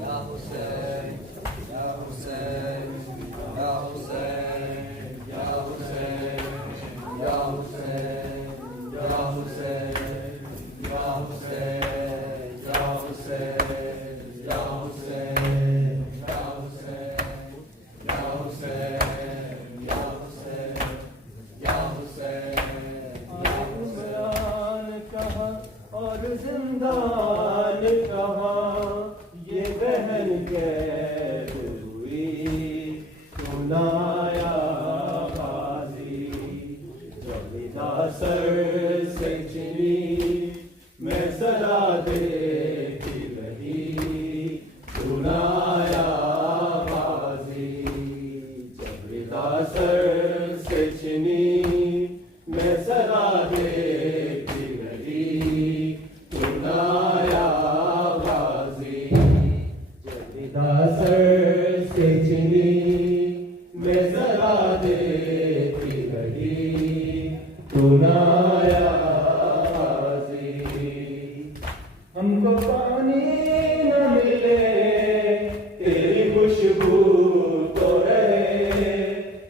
Ya Hussein. और जिंदान कहाँ ये बहन कैद हुई सुनाया बाजी जमीदा sir से चिनी मैं सदा देती रही सुनाया बाजी जमीदा सर से चिनी मैं सदा देती रही सुनाया बाजी जमीदा सर से चिनी मैं सदा देती रही सुनाया बाजी हमको पानी न मिले तेरी खुशबू तो रहे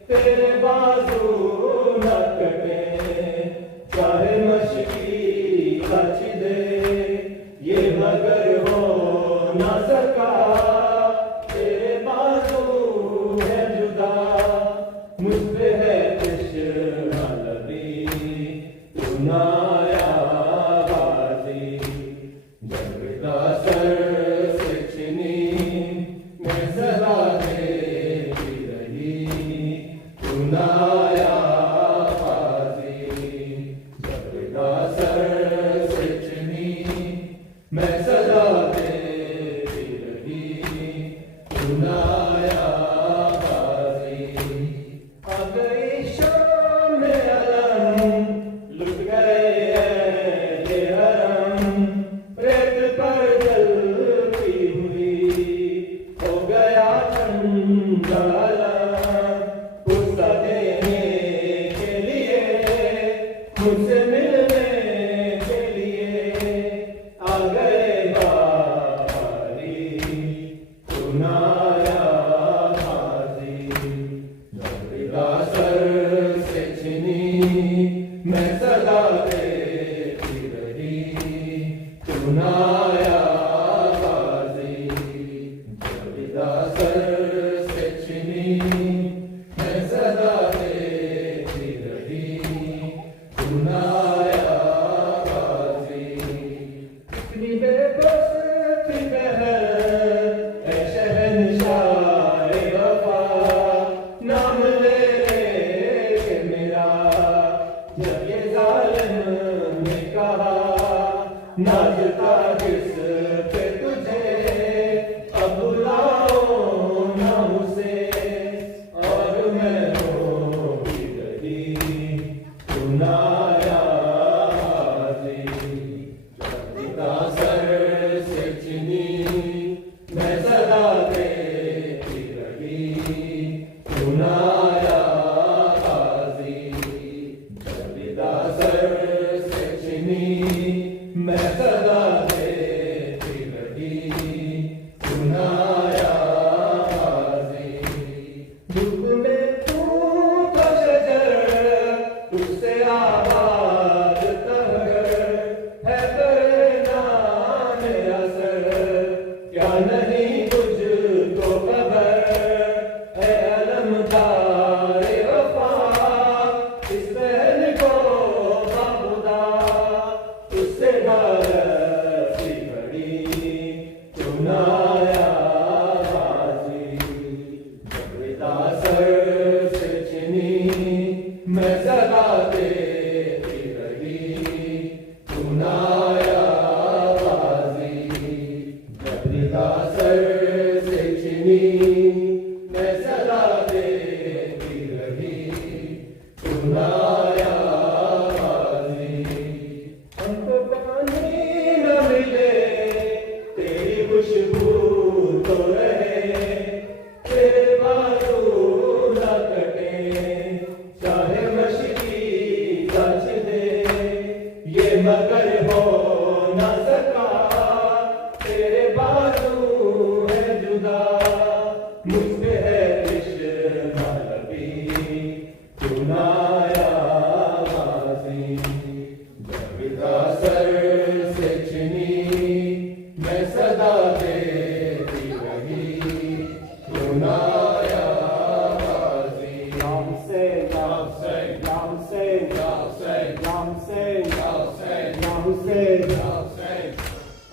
तेरे बाजू न कटे चाहे मशकी बच दे ये मगर हो न सका तेरे बाजू है जुदा मुझ पे है तृष्णा लगी सुनाया बाजी जमीदा सर से चिनी मैं सदा देती रही सुनाया बाजी जमीदा सर से चिनी मैं सदा देती रही सुनाया बाजी आ गई शाम में अलम लुट गए ये हरम रेत पर जलती हुई हो गया ठंडा गुस्सा देने के लिए मुझसे मिलने के लिए आ गए बारी सुनाया बाजी जमीदा सर से चिनी मैं सदा देती रही सुनाया बाजी जमीदा सर से चिनी मैं सदा देती रही सुनाया बाजी कितनी बेबस थी बहन ऐ शहंशाह वफा नाम ले के मेरा जब ये जालिम ने कहा नाचता किस पे तुझे अब बुलाओ ना उसे और मैं हो भी गई सुनाया बाजी जमीदा सर से चिनी मैं सदा देती रही सुनाया बाजी जमीदा सर से चिनी मैं सदा देती रही सुनाया बाजी धूप में तू तो शजर उससे आबाद तहर है करना मेरा सर क्या नहीं तुझको खबर है अलमदार वफा इस बहन को बाबुदा उससे गारसी बड़ी सुनाया बाजी जमीदा सर से चिनी मैं सदा देती रही सुनाया बाजी जमीदा सर से चिनी मैं सदा देती रही सुनाया बाजी हमको पानी न मिले तेरी खुशबू तो रहे तेरे बाजू न कटे चाहे मशकी सच दे ये मगर हो न सका तेरे बाजू है जुदा मुझ पे या हुसैन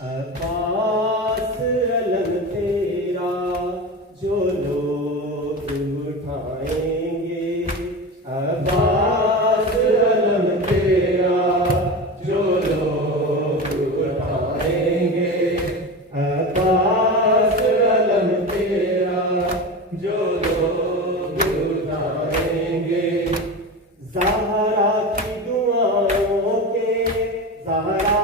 अब्बास अलम तेरा जो लोग उठाएंगे अब्बास अलम तेरा जो लोग उठाएंगे अब्बास अलम तेरा जो लोग उठाएंगे ज़हरा की दुआओं के ज़हरा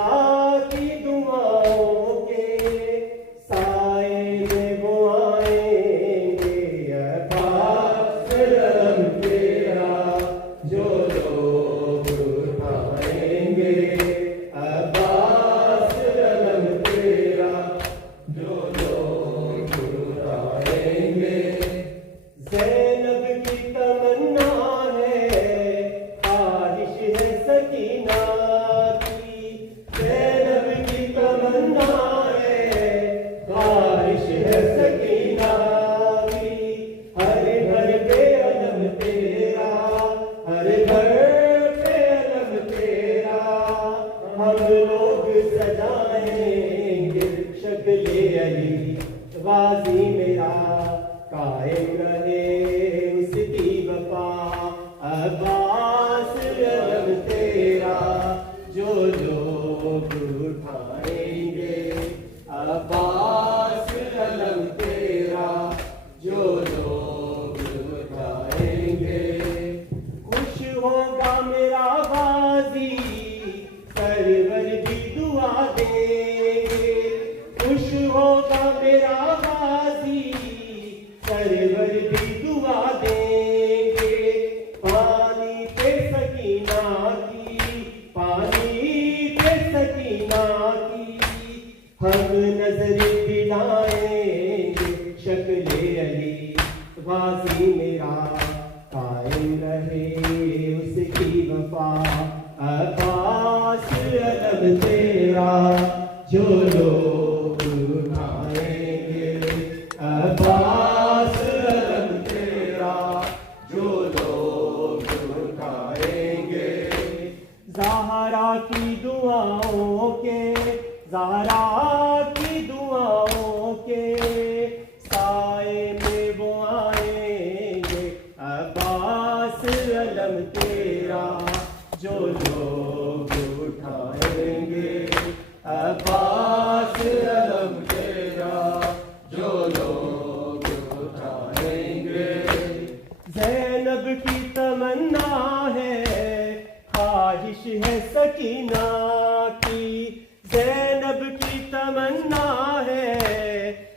की दुआओं के साए में वो आएंगे अब्बास अलम तेरा जो लोग उठाएंगे अब्बास अलम तेरा जो लोग उठाएंगे ज़ैनब की तमन्ना है ख्वाहिश है सकीना की ज़ैनब की तमन्ना है ख्वाहिश है सकीना की हर घर पे अलम तेरा हर घर पे अलम तेरा हम लोग सजाएंगे शक्ल अली गाजी मेरा कायम रहे उसकी वफा अब्बास अलम तेरा जो लोग उठाएंगे अब्बास अलम तेरा जो लोग उठाएंगे खुश होगा मेरा गाजी सरवर भी दुआ देंगे खुश होगा मेरा गाजी सरवर भी दुआ देंगे पानी पे सकीना की हम नजर दिलाएंगे शक्ल अली गाजी मेरा कायम रहे उसकी वफा अब्बास अलम तेरा जो लोग उठाएंगे अब्बास अलम तेरा जो लोग उठाएंगे ज़हरा की दुआओं के ज़हरा की दुआओं के साए में वो आएंगे अब्बास अलम तेरा जो लोग उठाएंगे अब्बास अलम तेरा जो लोग उठाएंगे ज़ैनब की तमन्ना है ख्वाहिश है सकीना की ज़ैनब की तमन्ना है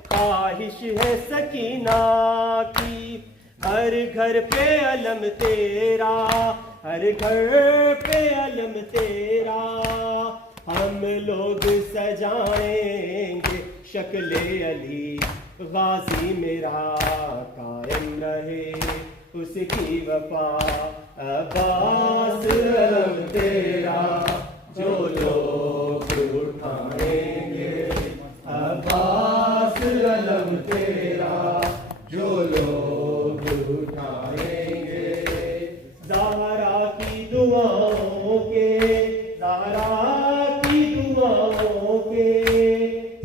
ख्वाहिश है सकीना की हर घर पे अलम तेरा हर घर पे अलम तेरा हम लोग सजाएंगे शक्ल अली गाजी मेरा कायम रहे उसकी वफा अब्बास अलम तेरा जो लोग उठाएंगे अब्बास अलम तेरा जो लोग उठाएंगे ज़हरा की दुआओं के ज़हरा की दुआओं के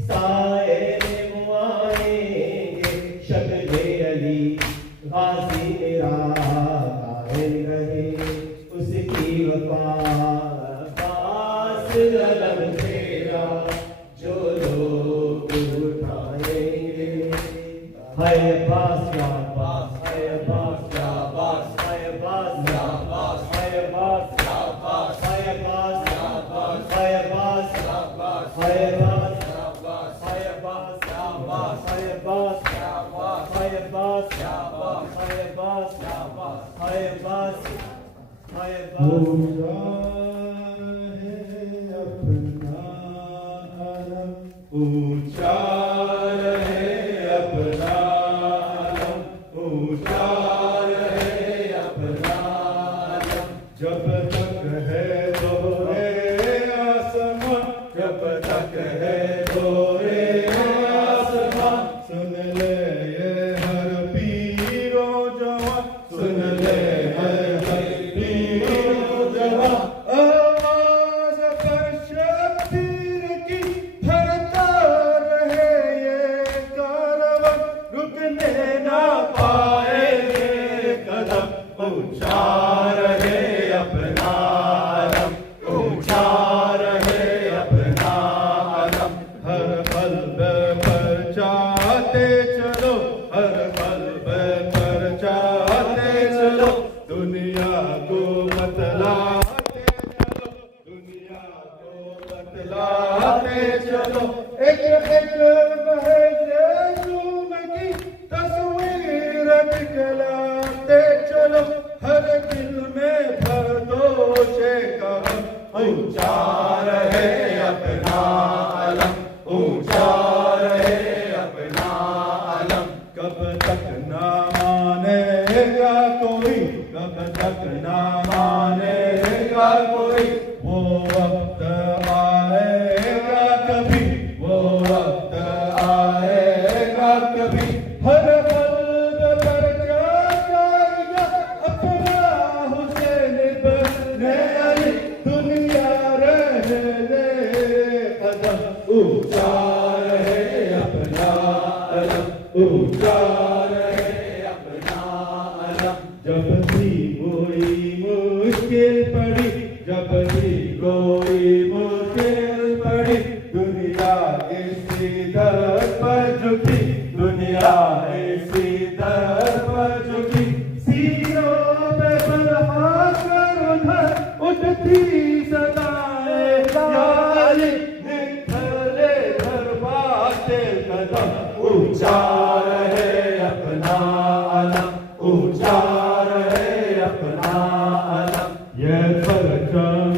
साए में वो आएंगे शक्ल अली गाजी मेरा कायम रहे उसकी वफा अब्बास अलम तेरा जो लोग उठाएंगे हाय अब्बास या अब्बास हाय अब्बास या अब्बास हाय अब्बास या अब्बास हाय अब्बास या अब्बास हाय अब्बास या अब्बास हाय अब्बास या अब्बास हाय अब्बास या अब्बास हाय अब्बास या अब्बास हाय अब्बास या अब्बास हाय अब्बास या अब्बास हाय अब्बास या अब्बास हाय अब्बास हाय ऊंचा रहे अपना आलम ऊंचा रहे अपना आलम जब तक है दोरे आसमां जब तक है दोरे आसमां सुन ले ये हर पीरो जवान सुन ले हर पीरो जवान आवाज़ कर रहे अपना अलम, ऊंचा रहे अपना अलम। कब तक ना मानेगा कोई, कब तक ना मानेगा कोई, वो वक्त आएगा कभी, वो वक्त आएगा कभी। हर पल पर जाएगा अपना हुसैन इब्ने अली, दुनिया रहने कदम, ऊंचा रहे अपना अलम, ऊंचा रहे अपना अलम। जब भी कोई मुश्किल पड़ी, जब भी कोई मुश्किल पड़ी, दुनिया इसी दर पर झुकी, दुनिया इसी दर पर झुकी। सीनों पे बरहा कर उधर उठती सदाएं या अली, निखरे धरवाते कदम, ऊंचा रहे अपना अलम, ऊंचा रहे अपना अलम। ये परचम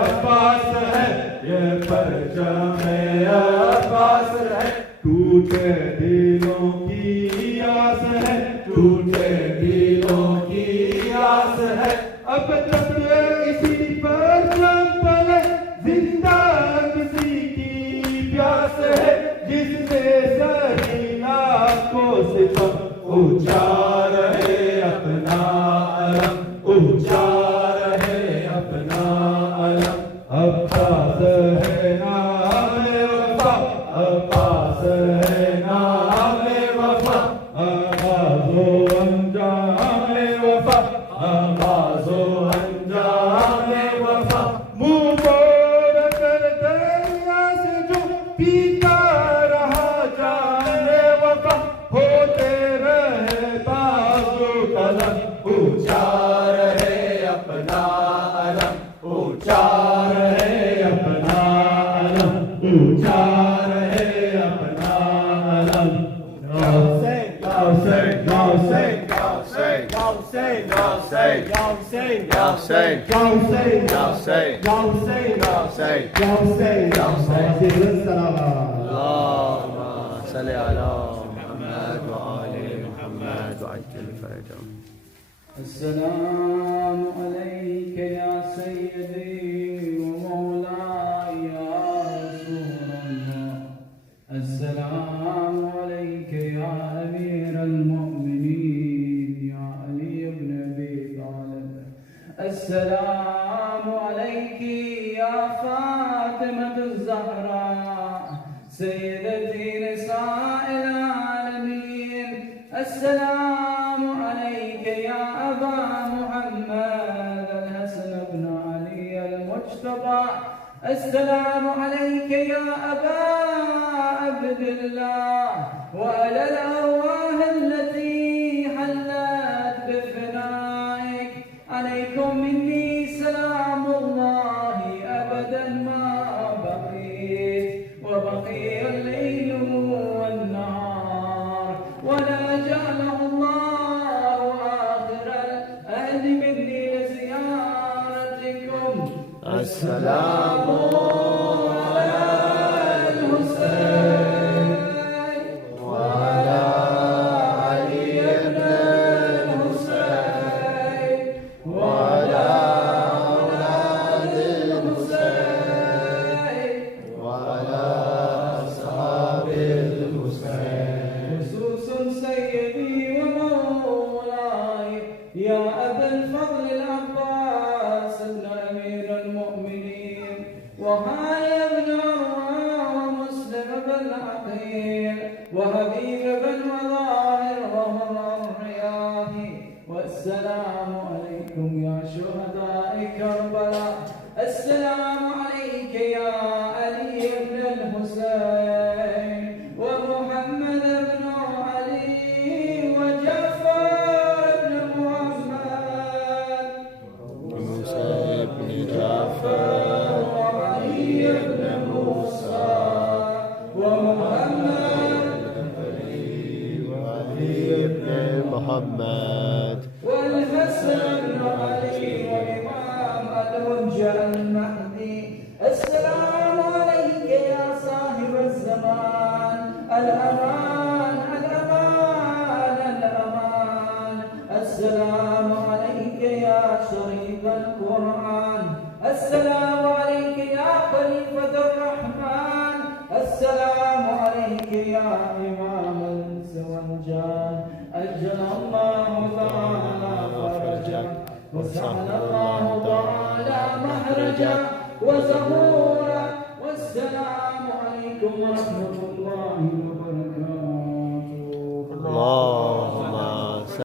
अब्बास है, ये परचम अब्बास है। टूटे दिलों की आस है, टूटे दिलों की आस है। अब तक इसी परचम तले जिंदा किसी की प्यास है, जिसने सरीना को सितम, ऊंचा रहे अपना अलम, ऊंचा रहे अपना अलम। अब्बास है नाम वफा, अब्बास है नाम वफा, आवाज़ो अंजाम वफा, आवाज़ो अंजाम वफा। मुंह मोड़ कर दरिया से जो पीता रहा जाने वफा, होते रहे बाजू कलम, ऊंचा रहे अपना अलम, ऊंचा रहे अपना अलम, ऊंचा रहे अपना अलम। गाओ से गाओ से गाओ से गाओ से गाओ से गाओ से गाओ से गाओ से गाओ से गाओ से गाओ से गाओ से गाओ से गाओ से। अल्लाहुम्मा सल्ली अला मुहम्मद व आले मुहम्मद व अज्जल फरजहum। السلام عليك يا سيدي ومولاي يا رسول الله. السلام عليك يا أمير المؤمنين يا علي بن أبي طالب. السلام عليك يا فاطمة الزهراء سيدتي نساء العالمين. السلام عليك يا أبا محمد الحسن بن علي المجتبى. السلام عليك يا أبا عبد الله وعلى الأرواح التي حلت بفنائك. عليكم مني سلام الله أبدا ما بقيت وبقي الليل والنهار، ولا جعله الله آخر العهد مني لزيارتكم. السلام على الحسين وعلى علي بن الحسين وعلى أولاد الحسين وعلى أصحاب الحسين. خصوص سيدي ومولاي يا أبا الفضل العباس بن أمير المؤمنين وهاي بن عروة ومسلم بن عقيل وحبيب بن وظاهر وهو الرياض. والسلام عليكم يا شهداء كربلاء. السلام عليك يا علي بن الحسين ومحمد بن علي وجعفر بن محمد وموسى بن جعفر وعلي بن موسى ومحمد بن علي وعلي بن محمد والحسن بن علي وإمام الحجة المهدي السلام عليك يا صاحب الزمان الأمان الأمان الأمان السلام عليك يا شريف القرآن السلام عليك يا خليفة الرحمن السلام عليك يا إمام الإنس والجان أجل الله تعالى فرجك وسهل الله تعالى محرجك وزهورا والسلام عليكم ورحمة الله وبركاته.